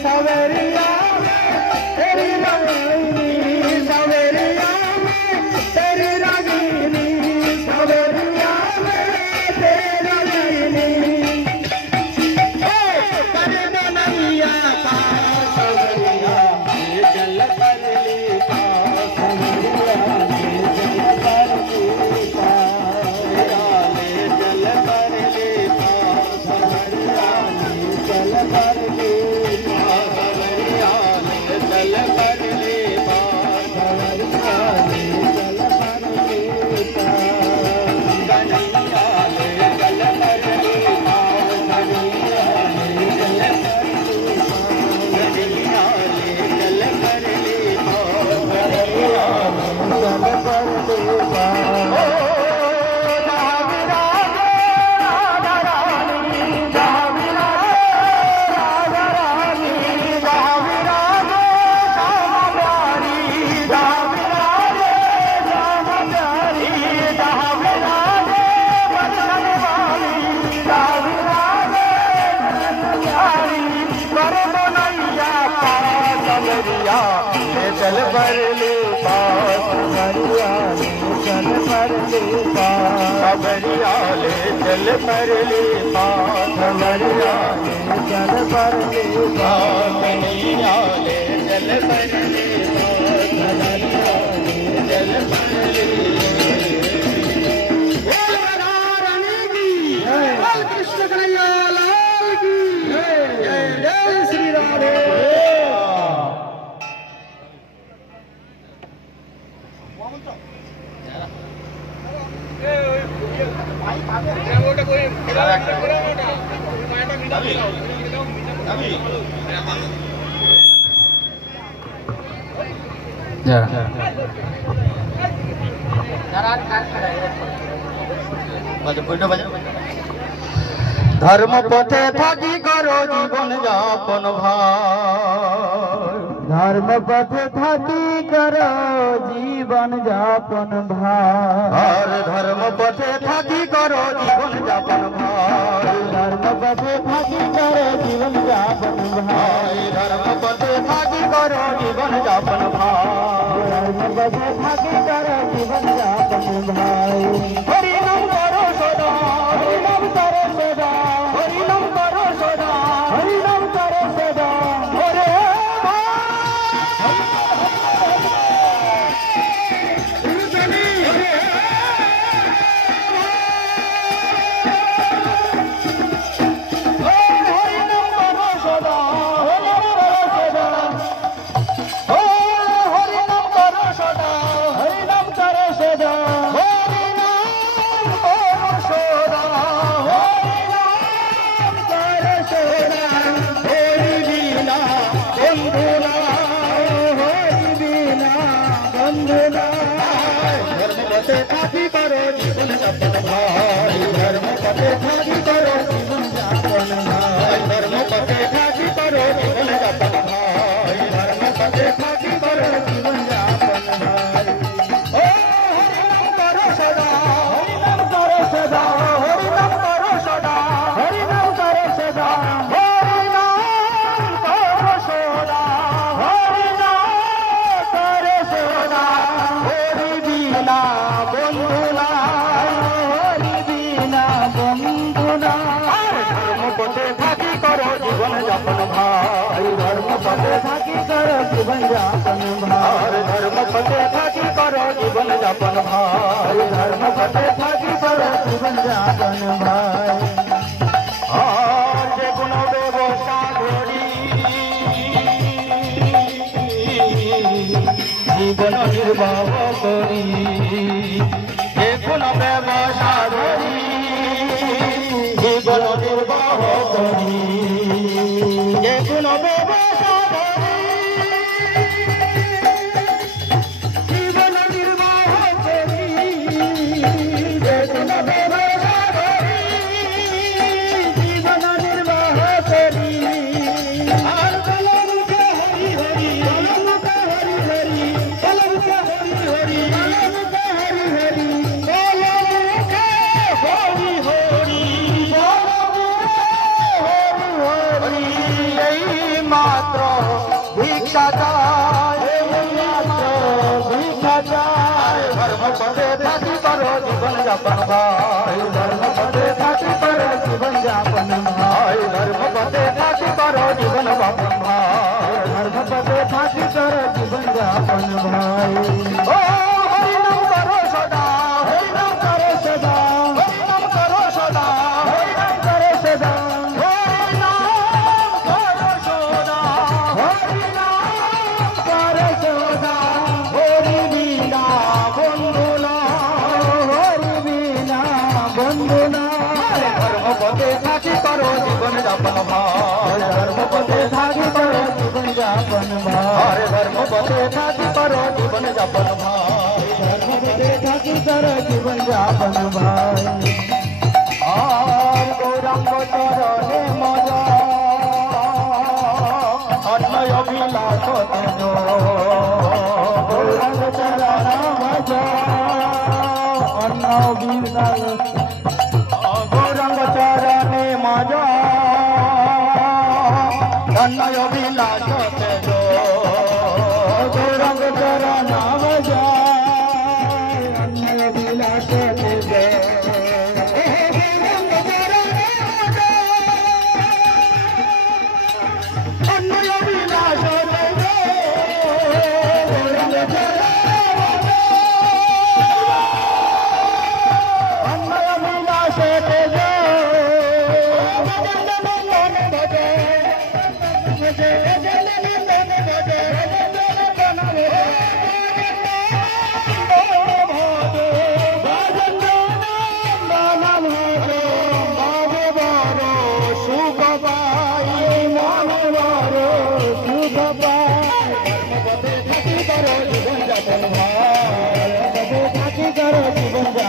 सवेरिया तेरी रंगीनी सवेरिया में तेरी रंगीनी सवेरिया में तेरी रंगीनी कर दे नैया का सवेरिया ये जल बरली का सवेरिया ये जल बरली का ले जल बरली का सवेरिया ले जल बरली का सवेरिया ले जल बरली का सवेरिया ले जल बरली का गणैया ले जल बरली का गणैया ले जल बरली का गणैया ले जल बरली का गणैया ले जल बरली का चल बरली पास सबरिया ले चल बरली पास सबरिया ले चल बरली पास सबरिया ले चल बरली पास कन्हैया ले चल बरली पास सबरिया ले चल बरली बोल रानी की बोल कृष्ण कन्हैया लाल की जय जय श्री राधे धर्म पथे থাকি করো জীবন যাপন ভাই धर्म पथे থাকি করো জীবন যাপন ভাই धर्म पथे থাকি করো জীবন যাপন ভাই धर्म पथे থাকি করো জীবন যাপন ভাই धर्म पथे থাকি করো জীবন যাপন ভাই धर्म पथे থাকি করো জীবন যাপন ভাই হরি নাম করো সদা হরি নাম করো সদা হরি নাম করো সদা হরি নাম করো সদা হরে धर्म पथे থাকি করো জীবন যাপন ভাই पते थाकी करो जीवन यापन भाई धर्म पते थाकी करो जीवन यापन भाई और जे गुण व्यवस्था धरी जीवन निर्वाह करी जे गुण व्यवस्था धरी जीवन निर्वाह करी जे गुण व्यवस्था यापन भाई धर्म पते थाकी करो जीवन यापन भाई धर्म पते थाकी करो जीवन यापन भाई धर्म पते थाकी करो जीवन यापन भाई ओ हरि नाम करो सदा हरि नाम करो सदा हरि नाम करो सदा हरि नाम करो सदा हरि नाम करो सदा हरि नाम करो सदा हरि बीना बंधुना धर्म पते थाकी करो जीवन यापन भाई धर्म पते थाकी करो जीवन यापन भाई धर्म पते थाकी करो जीवन यापन भाई धर्म पते थाकी करो जीवन यापन भाई और गौरांग चरणे मजा अन्नय अभिलाष तेजो गौरांग चरण मजा अन्न अभिलाष गौरंग चरणे मजा अन्नय अभिलाष तेजो गौरंग चरण मजा अन्नय अभिलाष तेजो अन्नय अभिलाष तेजो गौरंग चरण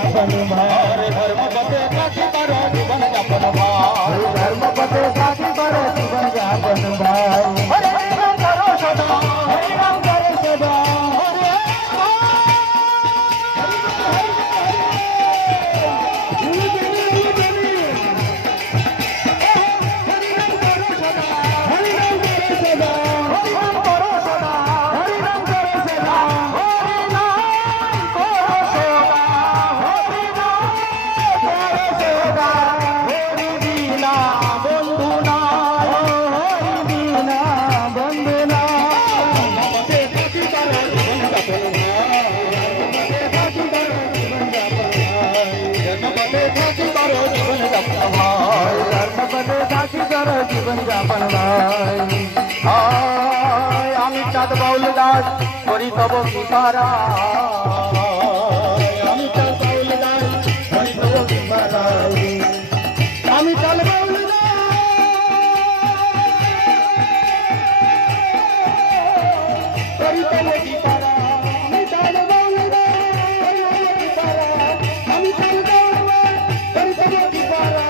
धर्म पते थाकी करो जीवन यापन भाई धर्म पते थाकी करो जीवन यापन भाई हरे राम करो सदा हरे राम करो सदा हरे जीवन यापन भाई आमी चाँद बाउल दास करी तब किपारा आमी चाँद बाउल दास करी तब किपारा आमी चाँद बाउल दास करी तब किपारा आमी चाँद बाउल दास आमी चाँद बाउल करी तब किपारा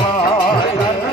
भाई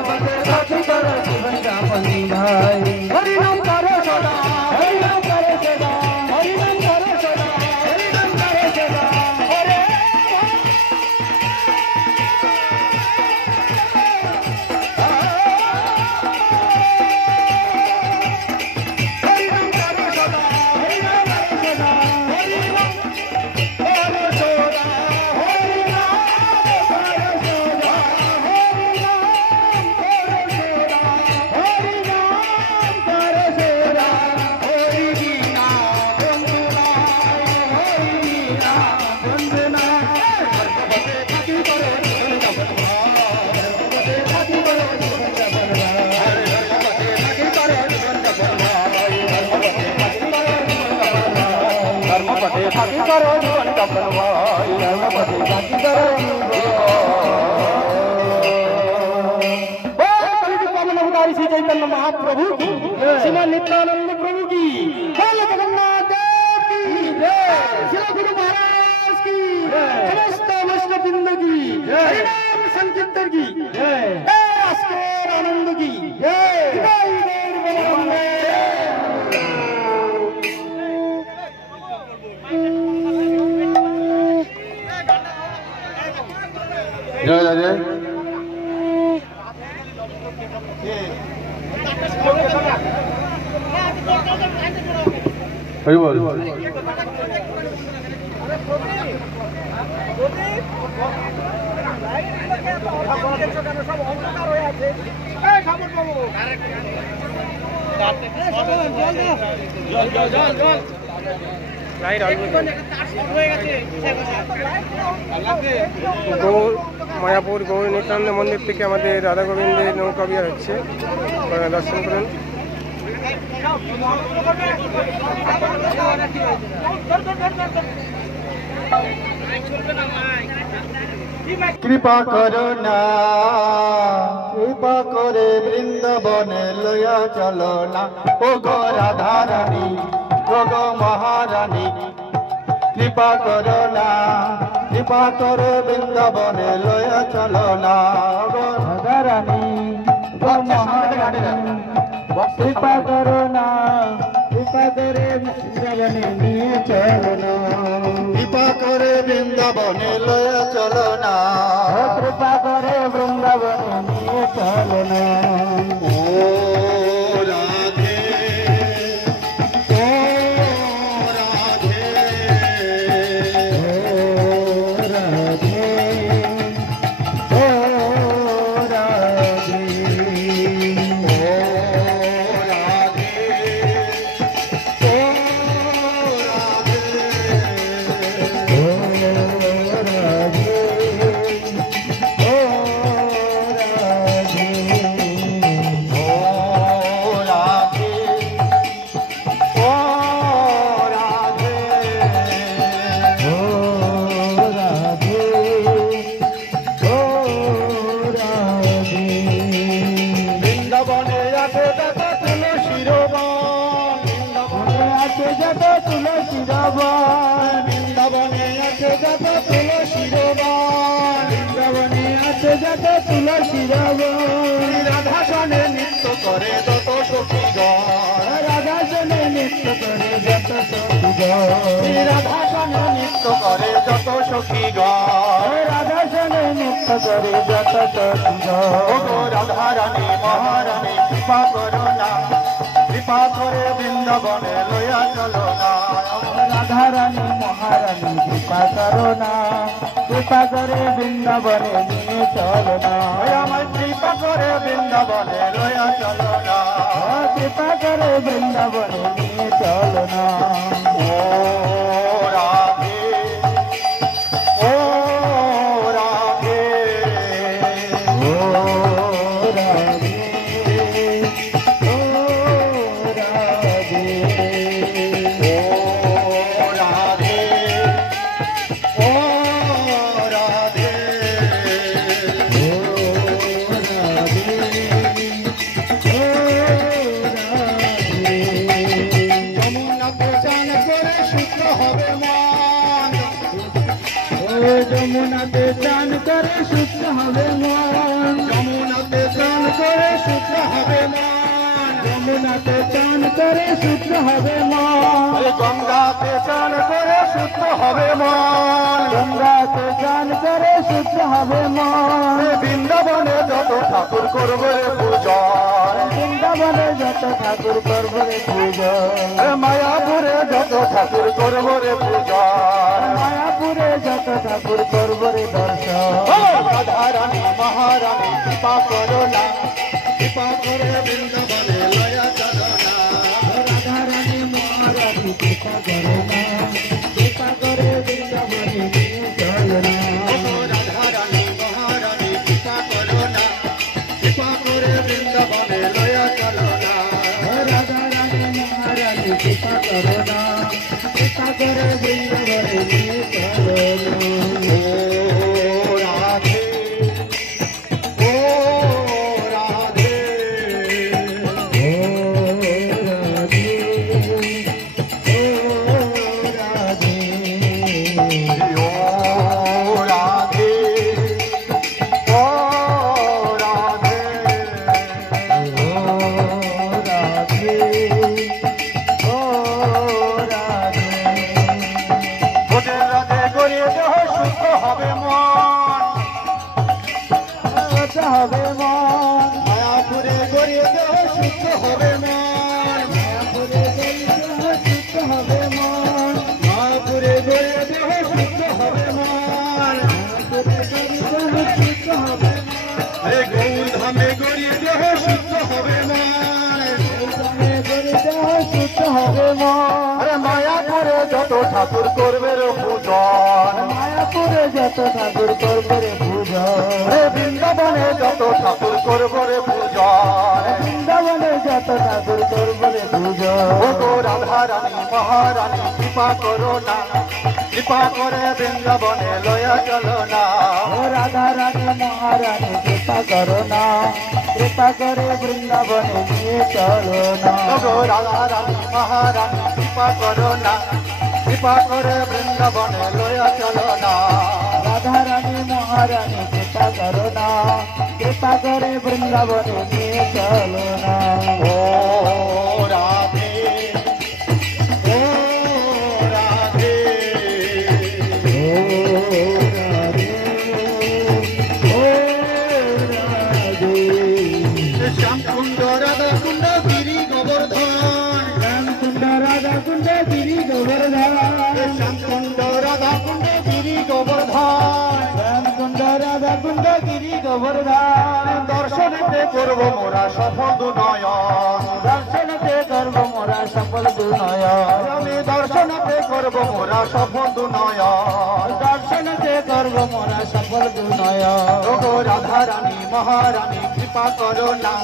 থাকি করো জীবন যাপন ভাই রামের পথে থাকি করো श्री चैतन्य महाप्रभु की श्रीमान नित्यानंद प्रभु की जगन्नाथ देव की श्री गुरु महाराज की समस्त वैष्णव वृंद की हरिनाम संकीर्तन की आनंद की जय जय जय हरि बोल মায়াপুর গৌর নিত্যানন্দ মন্দির থেকে আমাদের রাধা গোবিন্দের নৌকা বিহার হচ্ছে, দর্শন করুন। কৃপা করো না, কৃপা করে বৃন্দাবনে লয়া চলো না, ও গো রাধা রানী, ও গো মহারানী। কৃপা করো না, কৃপা করে বৃন্দাবনে লয়া চলো না, ও গো রাধা রানী, ও মহারানী। কৃপা করো না, কৃপা করে বৃন্দাবনে নিয়ে চলো না, কৃপা করে বৃন্দাবনে লয়া চলো না, কৃপা করে বৃন্দাবনে নিয়ে চলো না। ও রাধে, ও রাধে, ও রাধে, ও রাধে, বৃন্দাবনে আছে যত তুলসী রবন, বৃন্দাবনে আছে যত তুলসী রবন। রাধা সনে নৃত্য করে যত সখীগণ, রাধা সনে নৃত্য করে যত সখীগণ, রাধা সনে নৃত্য করে যত সখীগণ, রাধা সনে নৃত্য করে যত সখীগণ। ও গো রাধা রানী মহারানী, কৃপা করো না, কৃপা করে বৃন্দাবনে লয়া চলো না, রাধা রানী মহারানী। কৃপা করো না, কৃপা করে বৃন্দাবনে নিয়ে চলো না, আমার কৃপা করে বৃন্দাবনে লয়া চলো না, কৃপা করে বৃন্দাবনে নিয়ে চলো না। ও রাধে, ও রাধে, ও রাধে, ও রাধে, যমুনাতে চান করে শুদ্ধ হবে মন, যমুনাতে চান করে শুদ্ধ হবে মন, যমুনাতে চান করে শুদ্ধ হবে মন, গঙ্গাতে চান করে শুদ্ধ হবে মন, গঙ্গাতে চান করে শুদ্ধ হবে মন। বৃন্দাবনে যত ঠাকুর করবে পূজা, বৃন্দাবনে যত ঠাকুর করবে পূজা, মায়াপুরে যত ঠাকুর করবে পূজা, মায়াপুরে যত ঠাকুর করবে দর্শন। রাধা রানী মহারানী, কৃপা করো না, কৃপা করে বৃন্দাবনে লয়া চলো না, রাধা রানী মহারানী। কৃপা করো না, কৃপা করে বৃন্দাবনে নিয়ে চলো না, রাধা রানী মহারানী। কৃপা করো না, কৃপা করে বৃন্দাবনে লয়া চলো না, রাধা রানী মহারানী। কৃপা করো না, কৃপা করে বৃন্দাবনে নিয়ে চলো না। হবে মন মায়াপুরে গড়িয়ে দেহ সুস্থ হবে মন মায়াপুরে গড়িয়ে দেহ সুস্থ হবে মন মায়াপুরে গড়িয়ে দেহ সুস্থ হবে মন মায়াপুরে গড়িয়ে দেহ সুস্থ হবে আরে গৌর ধামে গড়িয়ে দেহ সুস্থ হবে মন গৌর ধামে গড়িয়ে দেহ সুস্থ হবে মন আরে মায়াপুরে যত ঠাকুর করবে রে পূজন মায়াপুরে যত ঠাকুর করবে রে পূজন বৃন্দাবনে যত ঠাকুর করবো রে পূজন বৃন্দাবনে যত ঠাকুর করবো রে পূজন ও গো রাধা রানী মহারানী কৃপা করো না কৃপা করে বৃন্দাবনে লয়া চলো না ও রাধা রানী মহারানী কৃপা করো না কৃপা করে বৃন্দাবনে নিয়ে চলো না ও গো রাধা রানী মহারানী কৃপা করো না কৃপা করে বৃন্দাবনে লয়া চলো না রাধা রানী মহারানী কৃপা করো না কৃপা করে বৃন্দাবনে নিয়ে চলো না ও রাধে ও রাধে ও রাধে ও রাধে শ্যামকুণ্ড রাধা কুণ্ড গিরি গোবর্ধন শ্যামকুণ্ড রাধা কুণ্ড গিরি গোবর্ধন শ্যামকুণ্ড রাধা কুণ্ড গিরি গোবর্ধন শ্যামকুণ্ড রাধা কুণ্ড গিরি গোবর্ধন দর্শনেতে করব মোরা সফল দুনয়ন দর্শনেতে করব মোরা সফল দুনয়ন আমি দর্শনেতে করব মোরা সফল দুনয়ন দর্শনেতে করব মোরা সফল দুনয়ন ও গো রাধা রানী মহারানী কৃপা করো না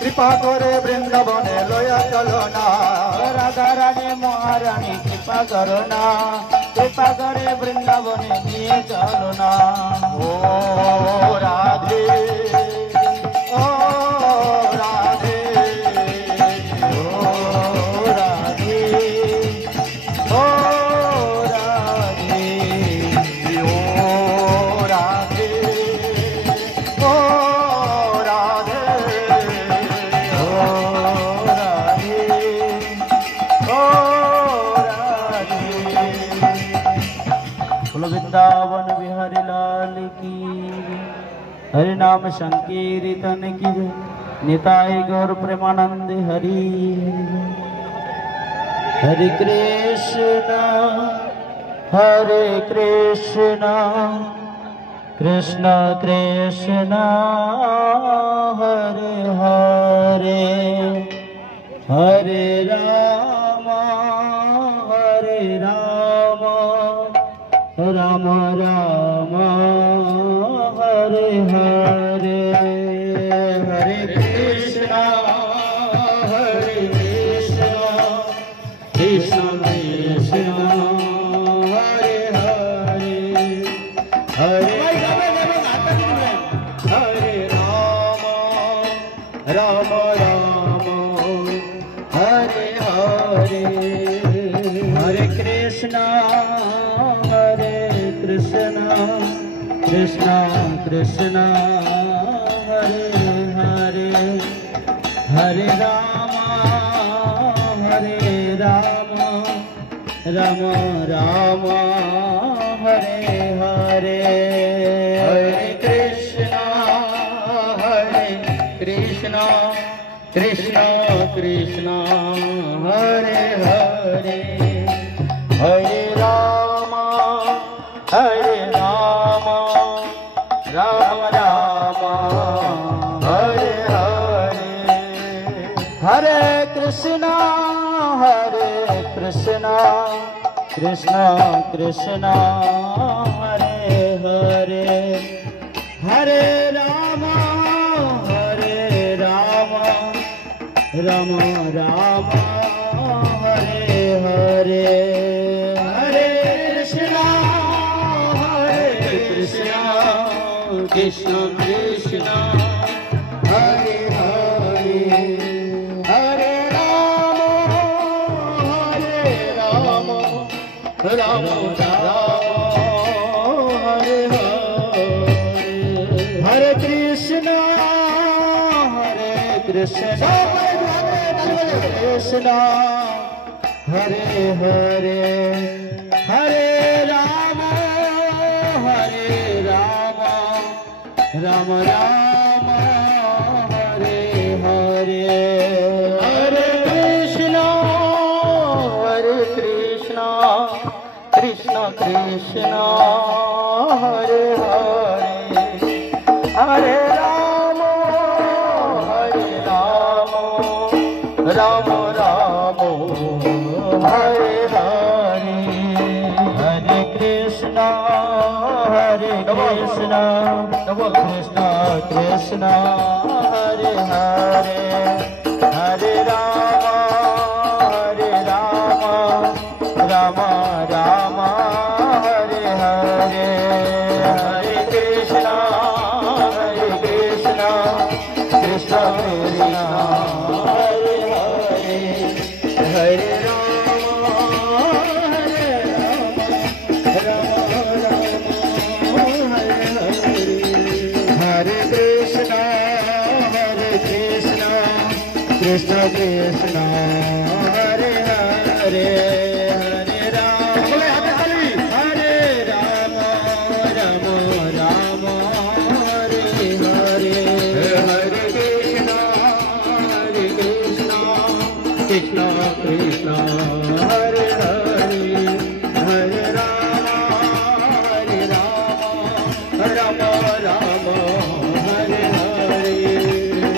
কৃপা করে বৃন্দাবনে লয়া চলো না রাধা রানী মহারানী কৃপা করো না কৃপা করে বৃন্দাবনে নিয়ে চলো না ও রাধে ও রাধে ও রাধে ও রাধে ও রাধে ও রাধে ও রাধে ও রাধे बोलो वृंदावन बिहारी लाल की हरि नाम संकीर्तन की निताय गौर प्रेमानंद हरि हरे कृष्ण कृष्ण कृष्ण हरे हरे हरे राम राम राम हरे हरे हरे कृष्ण कृष्ण कृष्ण हरे हरे हरे हरे राम राम हरे हरे हरे कृष्ण कृष्ण कृष्ण हरे हरे हरे राम राम राम हरे हरे हरे कृष्ण कृष्ण कृष्ण हरे हरे हरे राम राम राम हरे हरे हरे कृष्ण कृष्ण कृष्ण हरे हरे हरे राम राम राम हरे हरे कृष्ण कृष्ण हरे हरे हरे राम राम राम हरे हरे हरे कृष्ण कृष्ण हरे हरे हरे राम राम राम हरे हरे हरे कृष्ण कृष्ण कृष्ण हरे हरे हरे राम राम राम हरे हरे हरे कृष्ण कृष्ण कृष्ण हरे हरे हरे राम राम राम हरे हरे हरे कृष्ण कृष्ण कृष्ण हरे हरे हरे राम हरे कृष्ण कृष्ण कृष्ण हरे हरे हरे राम राम राम हरे हरे हरे कृष्ण कृष्ण कृष्ण हरे हरे हरे राम राम राम हरे हरे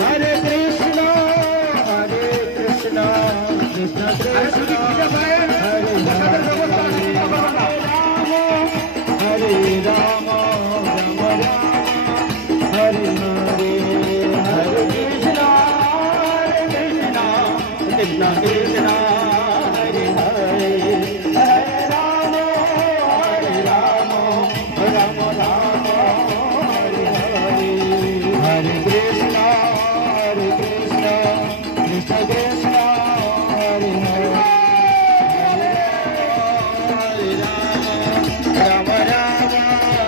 हरे कृष्ण कृष्ण कृष्ण हरे राम हरे हरे हरे कृष्ण कृष्ण कृष्ण हरे हरे हरे राम राम राम हरे हरे हरे कृष्ण कृष्ण कृष्ण हरे हरे हरे राम राम हरे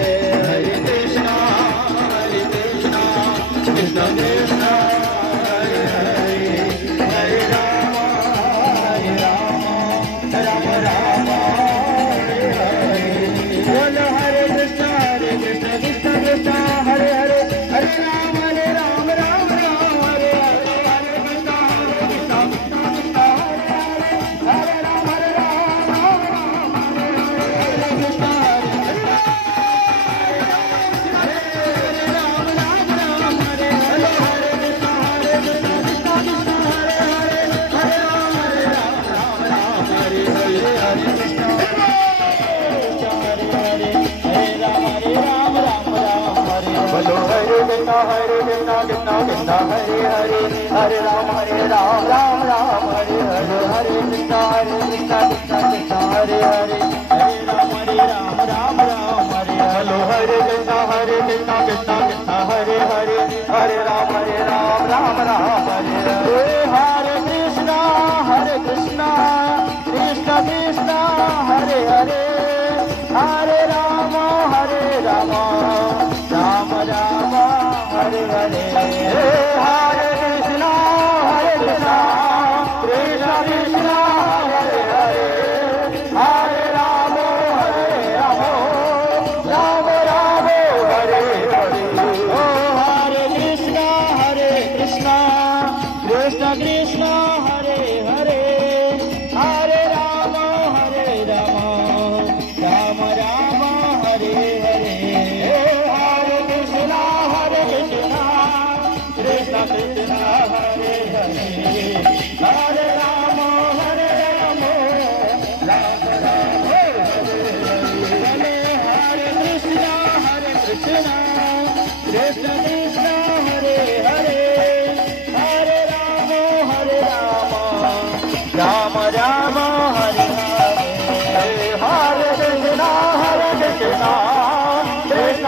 हरे हरे कृष्ण कृष्ण कृष्ण हरे हरे हरे राम राम राम हरे हरे बोलो हरे कृष्ण कृष्ण कृष्ण हरे हरे हरे राम राम हरे हरे हरे कृष्ण कृष्ण कृष्ण हरे हरे हरे राम हरे कृष्ण बोलो हरे कृष्ण कृष्ण कृष्ण हरे हरे हरे राम राम हरे हरे हरे कृष्ण कृष्ण कृष्ण हरे हरे हरे राम राम हरे बोलो हरे कृष्ण कृष्ण कृष्ण हरे हरे हरे राम राम हरे हरे हरे कृष्ण कृष्ण कृष्ण हरे हरे हरे राम राम राम हरे हरे हरे कृष्ण कृष्ण कृष्ण हरे हरे हरे राम राम राम हरे हरे हरे कृष्ण कृष्ण कृष्ण हरे हरे हरे राम राम राम हरे हरे हरे कृष्ण कृष्ण कृष्ण हरे हरे हरे राम राम राम हरे हरे हरे कृष्ण कृष्ण कृष्ण हरे हरे हरे राम राम राम हरे हरे हरे कृष्ण कृष्ण कृष्ण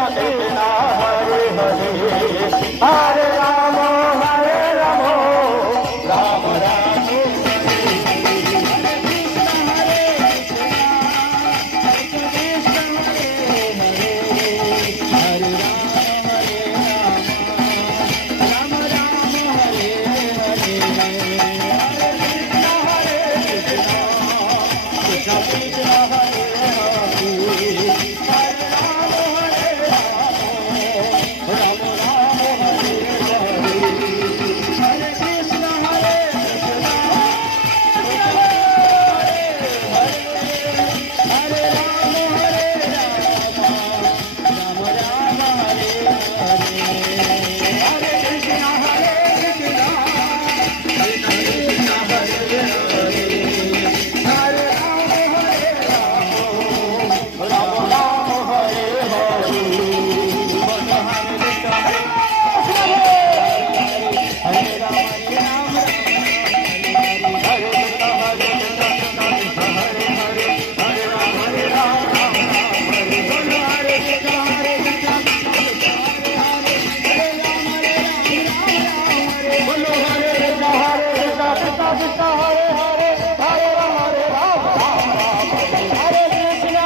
कृष्ण हरे हरे हरे राम राम राम हरे कृष्ण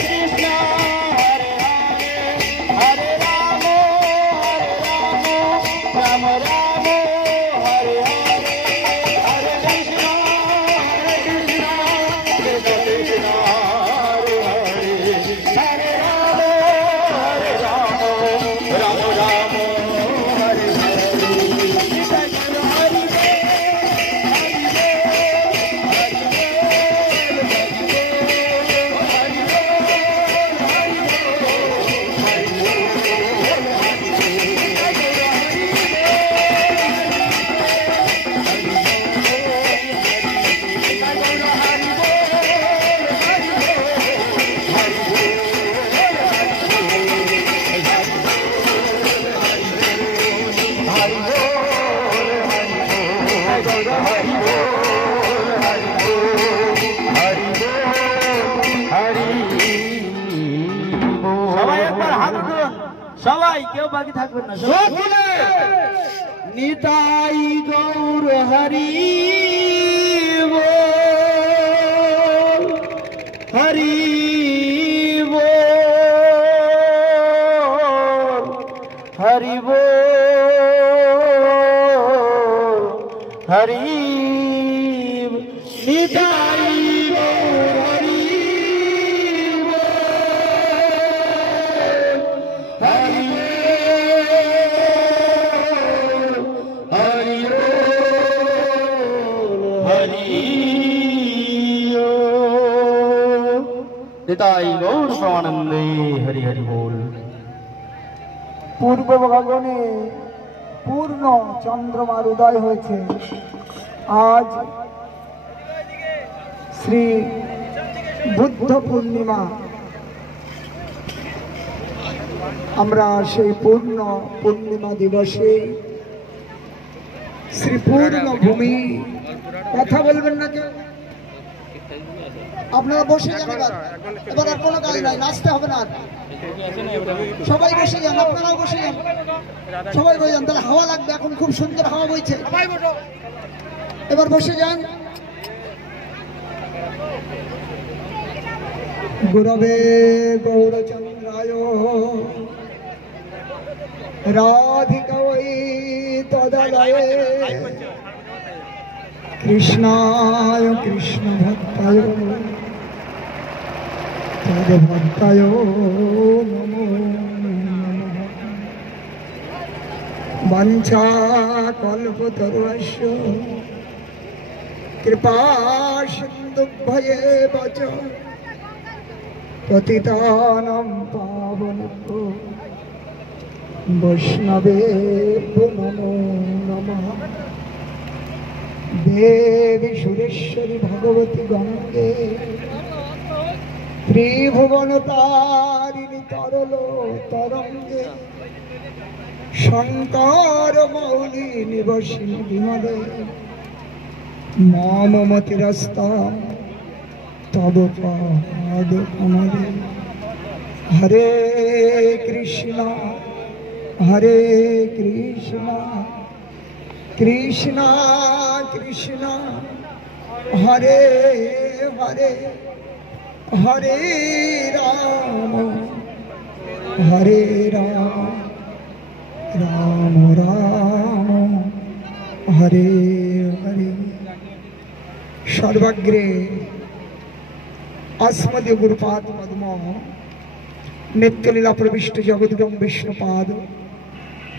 कृष्ण हरे हरे हरे राम राम राम हरे हरे हरे कृष्ण कृष्ण कृष्ण हरे हरे हरे राम राम राम हरे সবাই একবার হাত উঠান, সবাই, কেউ বাকি থাকবেন না। নিতাই গৌর হরি বল, হরি বল, হরি বল, হরি নিতাই গৌর হরি নিতাই গৌর প্রেমানন্দে হরি হরি বল। পূর্ব গগনে পূর্ণ চন্দ্রমার উদয় হয়েছে। আজ শ্রী বুদ্ধ পূর্ণিমা। আমরা সেই পূর্ণিমা দিবসে শ্রী পূর্ণ ভূমি, কথা বলবেন না কেউ, আপনারা বসে যান। এবার আর কোনো কাজ নাই, নাচতে হবে না, সবাই বসে যান, আপনারাও বসে যান, সবাই বসে যান, তাহলে হাওয়া লাগবে, এখন খুব সুন্দর হাওয়া বইছে, এবার বসে যান। গুরবে গৌরচন্দ্রায় রাধিকায় তদালয়ে কৃষ্ণায় কৃষ্ণ ভক্তায় তদ্ভক্তায় নমো নমঃ। বাঞ্ছা কল্পতরুশ্চ কৃপা সিন্ধুভ্যেব চ পতিতানাং পাবনেভ্যো বৈষ্ণবেভ্যো নমো নমঃ। দেবী সুরেশ্বরী ভগবতী গঙ্গে ত্রিভুবন তারিণী তরল তরঙ্গে শঙ্কর মৌলি নিবসিনী বিমলে মম মতিরস্তাম তব পাদ কমলে। হরে কৃষ্ণ কৃষ্ণ কৃষ্ণ হরে হরে হরে রাম রাম রাম হরে হরে। সর্বাগ্রে अस्मदीय गुरुपाद पद्म नित्यलीला प्रविष्ट जगद्गुरु विष्णुपाद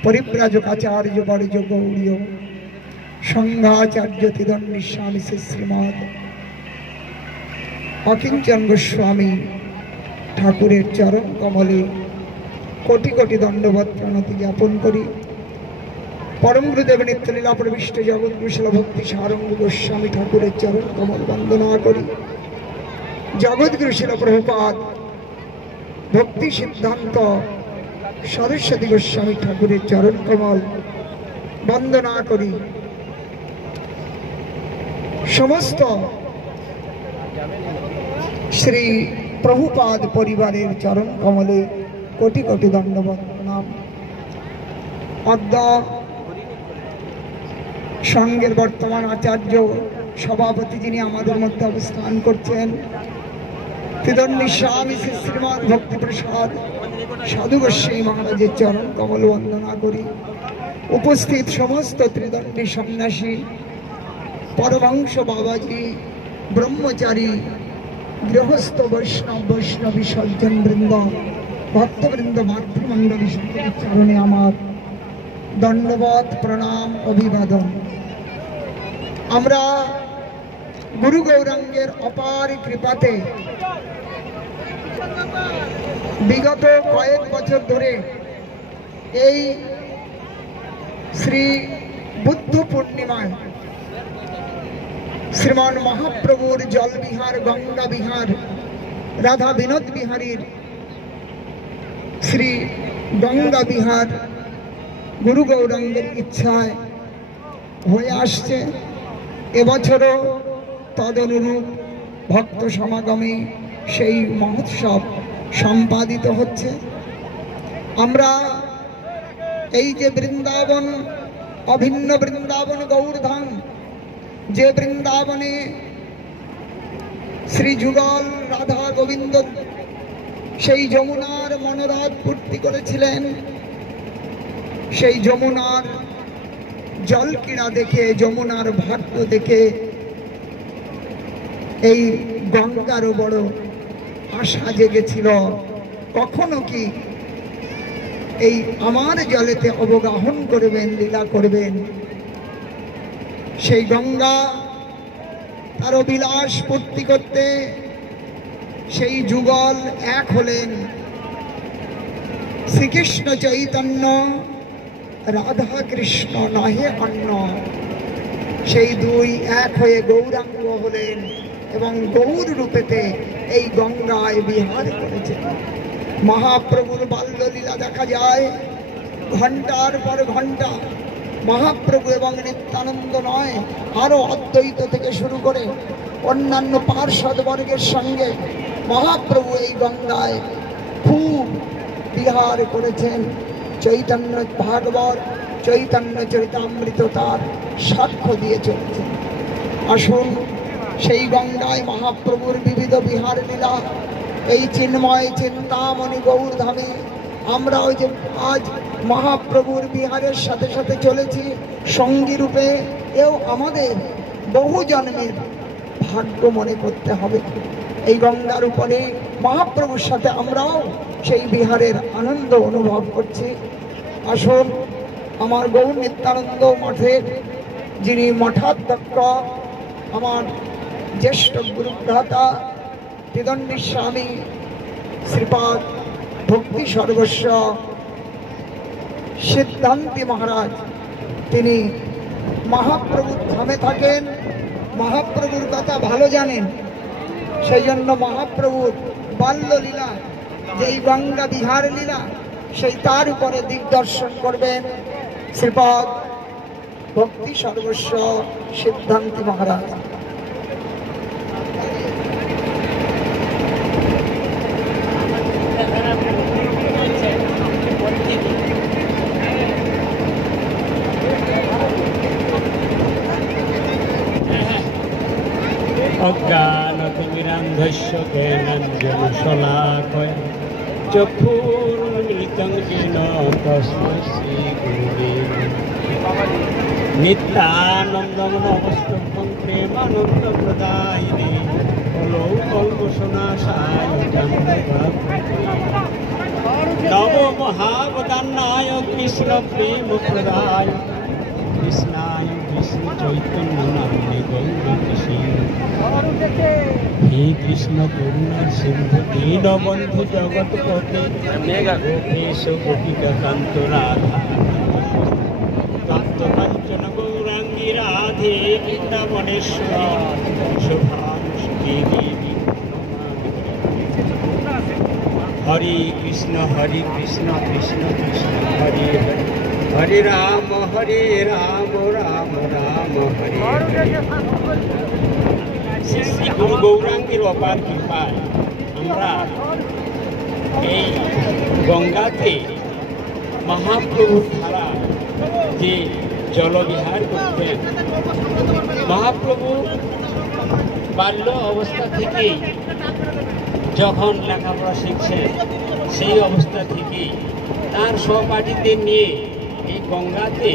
परिव्राजक आचार्य वर्य गौड़ीय संघाचार्य तिदंडी स्वामी श्रीमद अकिंचन गोस्वामी ठाकुरेर चरण कमले कोटि कोटि दंडवत प्रणति ज्ञापन करी। परम गुरुदेव नित्यलीला प्रविष्ट जगद्गुरु शिल भक्ति सारंग गोस्वामी ठाकुरेर चरण कमल वंदना करी। जगद्गुरु शिल प्रभुपाद भक्ति सिद्धांत सरस्वती गोस्वामी ठाकुरेर चरण कमल वंदना करी। समस्त श्री प्रभुपाद परिवारेर चरण कमले कोटि कोटि दंडवत प्रणाम। अद्य সঙ্গের বর্তমান আচার্য সভাপতি যিনি আমাদের মধ্যে অবস্থান করছেন, ত্রিদণ্ডী স্বামী শ্রী শ্রীমান ভক্তিপ্রসাদ সাধু গোস্বামী মহারাজের চরণ কমল বন্দনা করি। উপস্থিত সমস্ত ত্রিদণ্ডী সন্ন্যাসী, পরমহংস বাবাজি, ব্রহ্মচারী, গৃহস্থ বৈষ্ণবী সজ্জন বৃন্দ, ভক্তবৃন্দ, মাতৃমণ্ডলী সকলের চরণে আমার দণ্ডবত প্রণাম অভিবাদন। আমরা গুরু গৌরাঙ্গের অপার কৃপাতে বিগত কয়েক বছর ধরে এই শ্রী বুদ্ধ পূর্ণিমায় শ্রীমান মহাপ্রভুর জল বিহার, গঙ্গা বিহার, রাধা বিনোদ বিহারীর শ্রী গঙ্গা বিহার গুরু গৌরাঙ্গের ইচ্ছায় হয়ে আসছে। এবছরও তদনুরূপ ভক্ত সমাগমে সেই মহোৎসব সম্পাদিত হচ্ছে। আমরা এই যে বৃন্দাবন, অভিন্ন বৃন্দাবন গৌরধাম, যে বৃন্দাবনে শ্রী যুগল রাধা গোবিন্দ সেই যমুনার মনোরথ পূর্তি করেছিলেন, সেই যমুনার জল ক্রীড়া দেখে, যমুনার ভাগ্য দেখে এই গঙ্গারও বড় আশা জেগেছিল, কখনো কি এই আমার জলেতে অবগাহন করবেন, লীলা করবেন। সেই গঙ্গা তার অভিলাষ পূর্তি করতে সেই যুগল এক হলেন। শ্রীকৃষ্ণ চৈতন্য, রাধা কৃষ্ণ নহে অন্য, সেই দুই এক হয়ে গৌরাঙ্গ হলেন এবং গৌর রূপেতে এই গঙ্গায় বিহার করেছেন। মহাপ্রভুর বাল্যলীলা দেখা যায় ঘন্টার পর ঘন্টা। মহাপ্রভু এবং নিত্যানন্দ নয়, আরো অদ্বৈত থেকে শুরু করে অন্যান্য পার্শ্বদবর্গের সঙ্গে মহাপ্রভু এই গঙ্গায় খুব বিহার করেছেন। চৈতন্য ভাগবত, চৈতন্য চরিতামৃত তার সাক্ষ্য দিয়ে চলেছেন। আসুন সেই গঙ্গায় মহাপ্রভুর বিবিধ বিহার লীলা, এই চিন্ময় চিন্তামণি গৌরধামে আমরা ওই যে আজ মহাপ্রভুর বিহারের সাথে সাথে চলেছি সঙ্গী রূপে, এও আমাদের বহু জন্মের ভাগ্য মনে করতে হবে। এই গঙ্গার উপরে মহাপ্রভুর সাথে আমরাও সেই বিহারের আনন্দ অনুভব করছি। আসুন আমার গৌর নিত্যানন্দ মঠের যিনি মঠাধ্যক্ষ, আমার জ্যেষ্ঠ গুরুভ্রাতা ত্রিদণ্ডী স্বামী শ্রীপাদ ভক্তি সর্বস্ব সিদ্ধান্তি মহারাজ, তিনি মহাপ্রভুর ধামে থাকেন, মহাপ্রভুর কথা ভালো জানেন। সেই জন্য মহাপ্রভুর বাল্য লীলা, যেই গঙ্গা বিহার লীলা, সেই তার উপরে দিগদর্শন করবেন শ্রীপাদ ভক্তি সর্বস্ব সিদ্ধান্তি মহারাজ। অজ্ঞানতিমিরান্ধস্য জ্ঞানাঞ্জনশলাকয়া চক্ষুর্মিলিতং येन তস্मै শ্রীগুরুবে নিত্যানন্দং নমস্তুভ্যং প্রেমানন্দপ্রদায়িনে কলৌ কল্পসনাশায় নব মহাবদান্নায় কৃষ্ণ প্রেমপ্রদায় কৃষ্ণায় কৃষ্ণ চৈতন্য নামে গৌরীশী হে কৃষ্ণ করুণা সিন্ধু দীনবন্ধু জগৎপতে গোপেশ গোপিকা কান্ত রাধা তপ্ত কাঞ্চন গৌরাঙ্গী রাধে বৃন্দাবনেশ্বরী শোভানুষ্ঠী দেবী হরে কৃষ্ণ কৃষ্ণ কৃষ্ণ হরে হরে হরে রাম রাম রাম হরে শ্রী গুরু গৌরাঙ্গের অপার কৃপায় আমরা এই গঙ্গাতে মহাপ্রভুর ধারা যে জলবিহার করতেন। মহাপ্রভু বাল্য অবস্থা থেকেই যখন লেখাপড়া শিখছেন, সেই অবস্থা থেকেই তার সহপাঠীদের নিয়ে এই গঙ্গাতে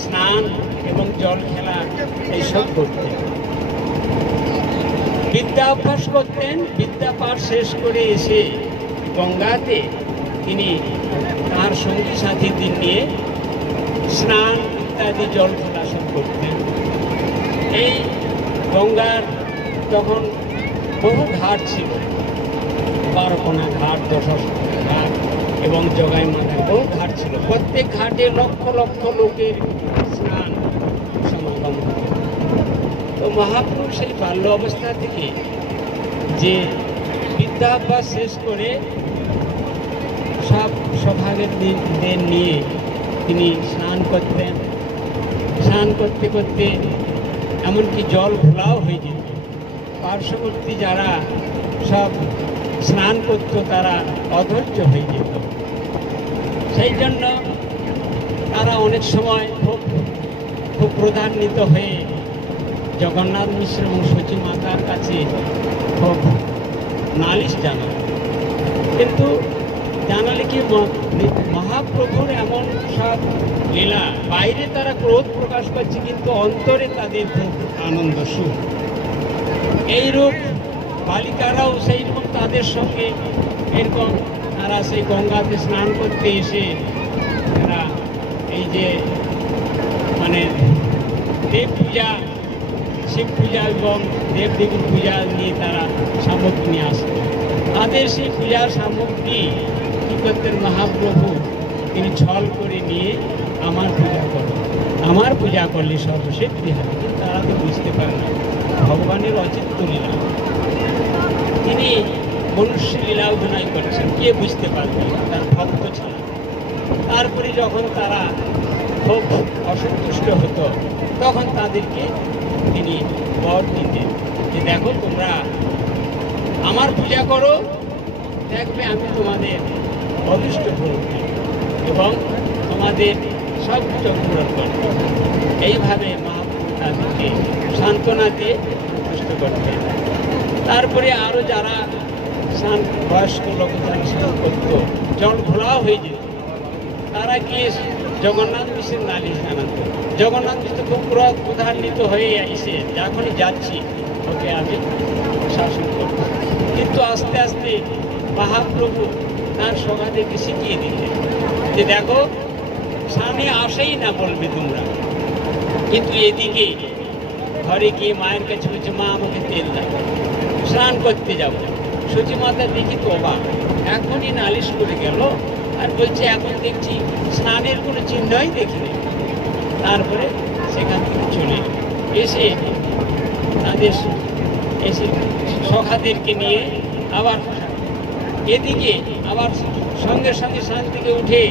স্নান এবং জল খেলা এইসব করতেন। বিদ্যা অভ্যাস করতেন। বিদ্যা পাঠ শেষ করে এসে গঙ্গাতে তিনি তার সঙ্গী সাথীদের নিয়ে স্নান ইত্যাদি জল খেলা সব করতেন। এই গঙ্গার তখন বহু ঘাট ছিল, 12কোনা ঘাট, 10 ঘাট এবং জগাই মাথায় বহু ঘাট ছিল। প্রত্যেক ঘাটে লক্ষ লক্ষ লোকের স্নান সমাগম হতো। তো মহাপ্রভু সেই বাল্য অবস্থা থেকে যে বিদ্যাভ্যাস শেষ করে সব সভাগের দিনদের নিয়ে তিনি স্নান করতেন। স্নান করতে করতে এমনকি জল ঘোলাও হয়ে যেত। পার্শ্ববর্তী যারা সব স্নান করত তারা অধৈর্য হয়ে যেত। সেই জন্য তারা অনেক সময় খুব ক্রোধান্বিত হয়ে জগন্নাথ মিশ্র এবং সচী মাতার কাছে খুব নালিশ জানাল। কিন্তু জানালে কি মহাপ্রভুর এমন সব লীলা, বাইরে তারা ক্রোধ প্রকাশ করছে কিন্তু অন্তরে তাদের খুব আনন্দ সুখ। এইরূপ বালিকারাও সেই রকম তাদের সঙ্গে এরকম তারা সেই গঙ্গাতে স্নান করতে এসে তারা এই যে মানে দেব পূজা, শিব পূজা এবং দেবদেবীর পূজা নিয়ে তারা সামগ্রী নিয়ে আসত। তাদের সেই পূজার সামগ্রী কী করতেন মহাপ্রভু, তিনি ছল করে নিয়ে আমার পূজা করো, আমার পূজা করলে সর্বসিদ্ধি হবে। তারা তো বুঝতে পারে না ভগবানের অচিত্ত লীলা, তিনি মনুষ্য লীলা অভিনয় করেছেন, কে বুঝতে পারবে তার ভক্ত ছাড়া। তারপরে যখন তারা খুব অসন্তুষ্ট হতো তখন তাদেরকে তিনি বর দিতেন যে দেখো তোমরা আমার পূজা করো, দেখবে আমি তোমাদের অদৃষ্ট পূরণ এবং তোমাদের সব কিছু পূরণ করব। এইভাবে মহাপ্রভু তাদেরকে সান্ত্বনা দিয়ে সন্তুষ্ট করতেন। তারপরে আরও যারা বয়স্ক লোক যারা স্নান করতো জল ঘোলাও হয়ে যেত, তারা গিয়ে জগন্নাথ মিশ্রের নালিশ জানাত। জগন্নাথ মিশ্র খুব ক্রোধান্বিত হয়ে এসে যখনই যাচ্ছি ওকে আমি শাসন করব। কিন্তু আস্তে আস্তে মহাপ্রভু তার সভাদেরকে শিখিয়ে দিলেন যে দেখো স্নানে আসেই না বলবে তোমরা, কিন্তু এদিকে ঘরে গিয়ে মায়ের কাছে বলছে মা আমাকে তেল দাও, স্নান করতে যাব। সচী মাতা দেখি তো অবাক, এখনই নালিশ করে গেল আর বলছে এখন দেখছি স্নানের কোনো চিহ্নই দেখিনি। তারপরে সেখান থেকে চলে এসে তাদের এসে সখাদেরকে নিয়ে আবার এদিকে আবার সঙ্গে সঙ্গে স্নান থেকে উঠে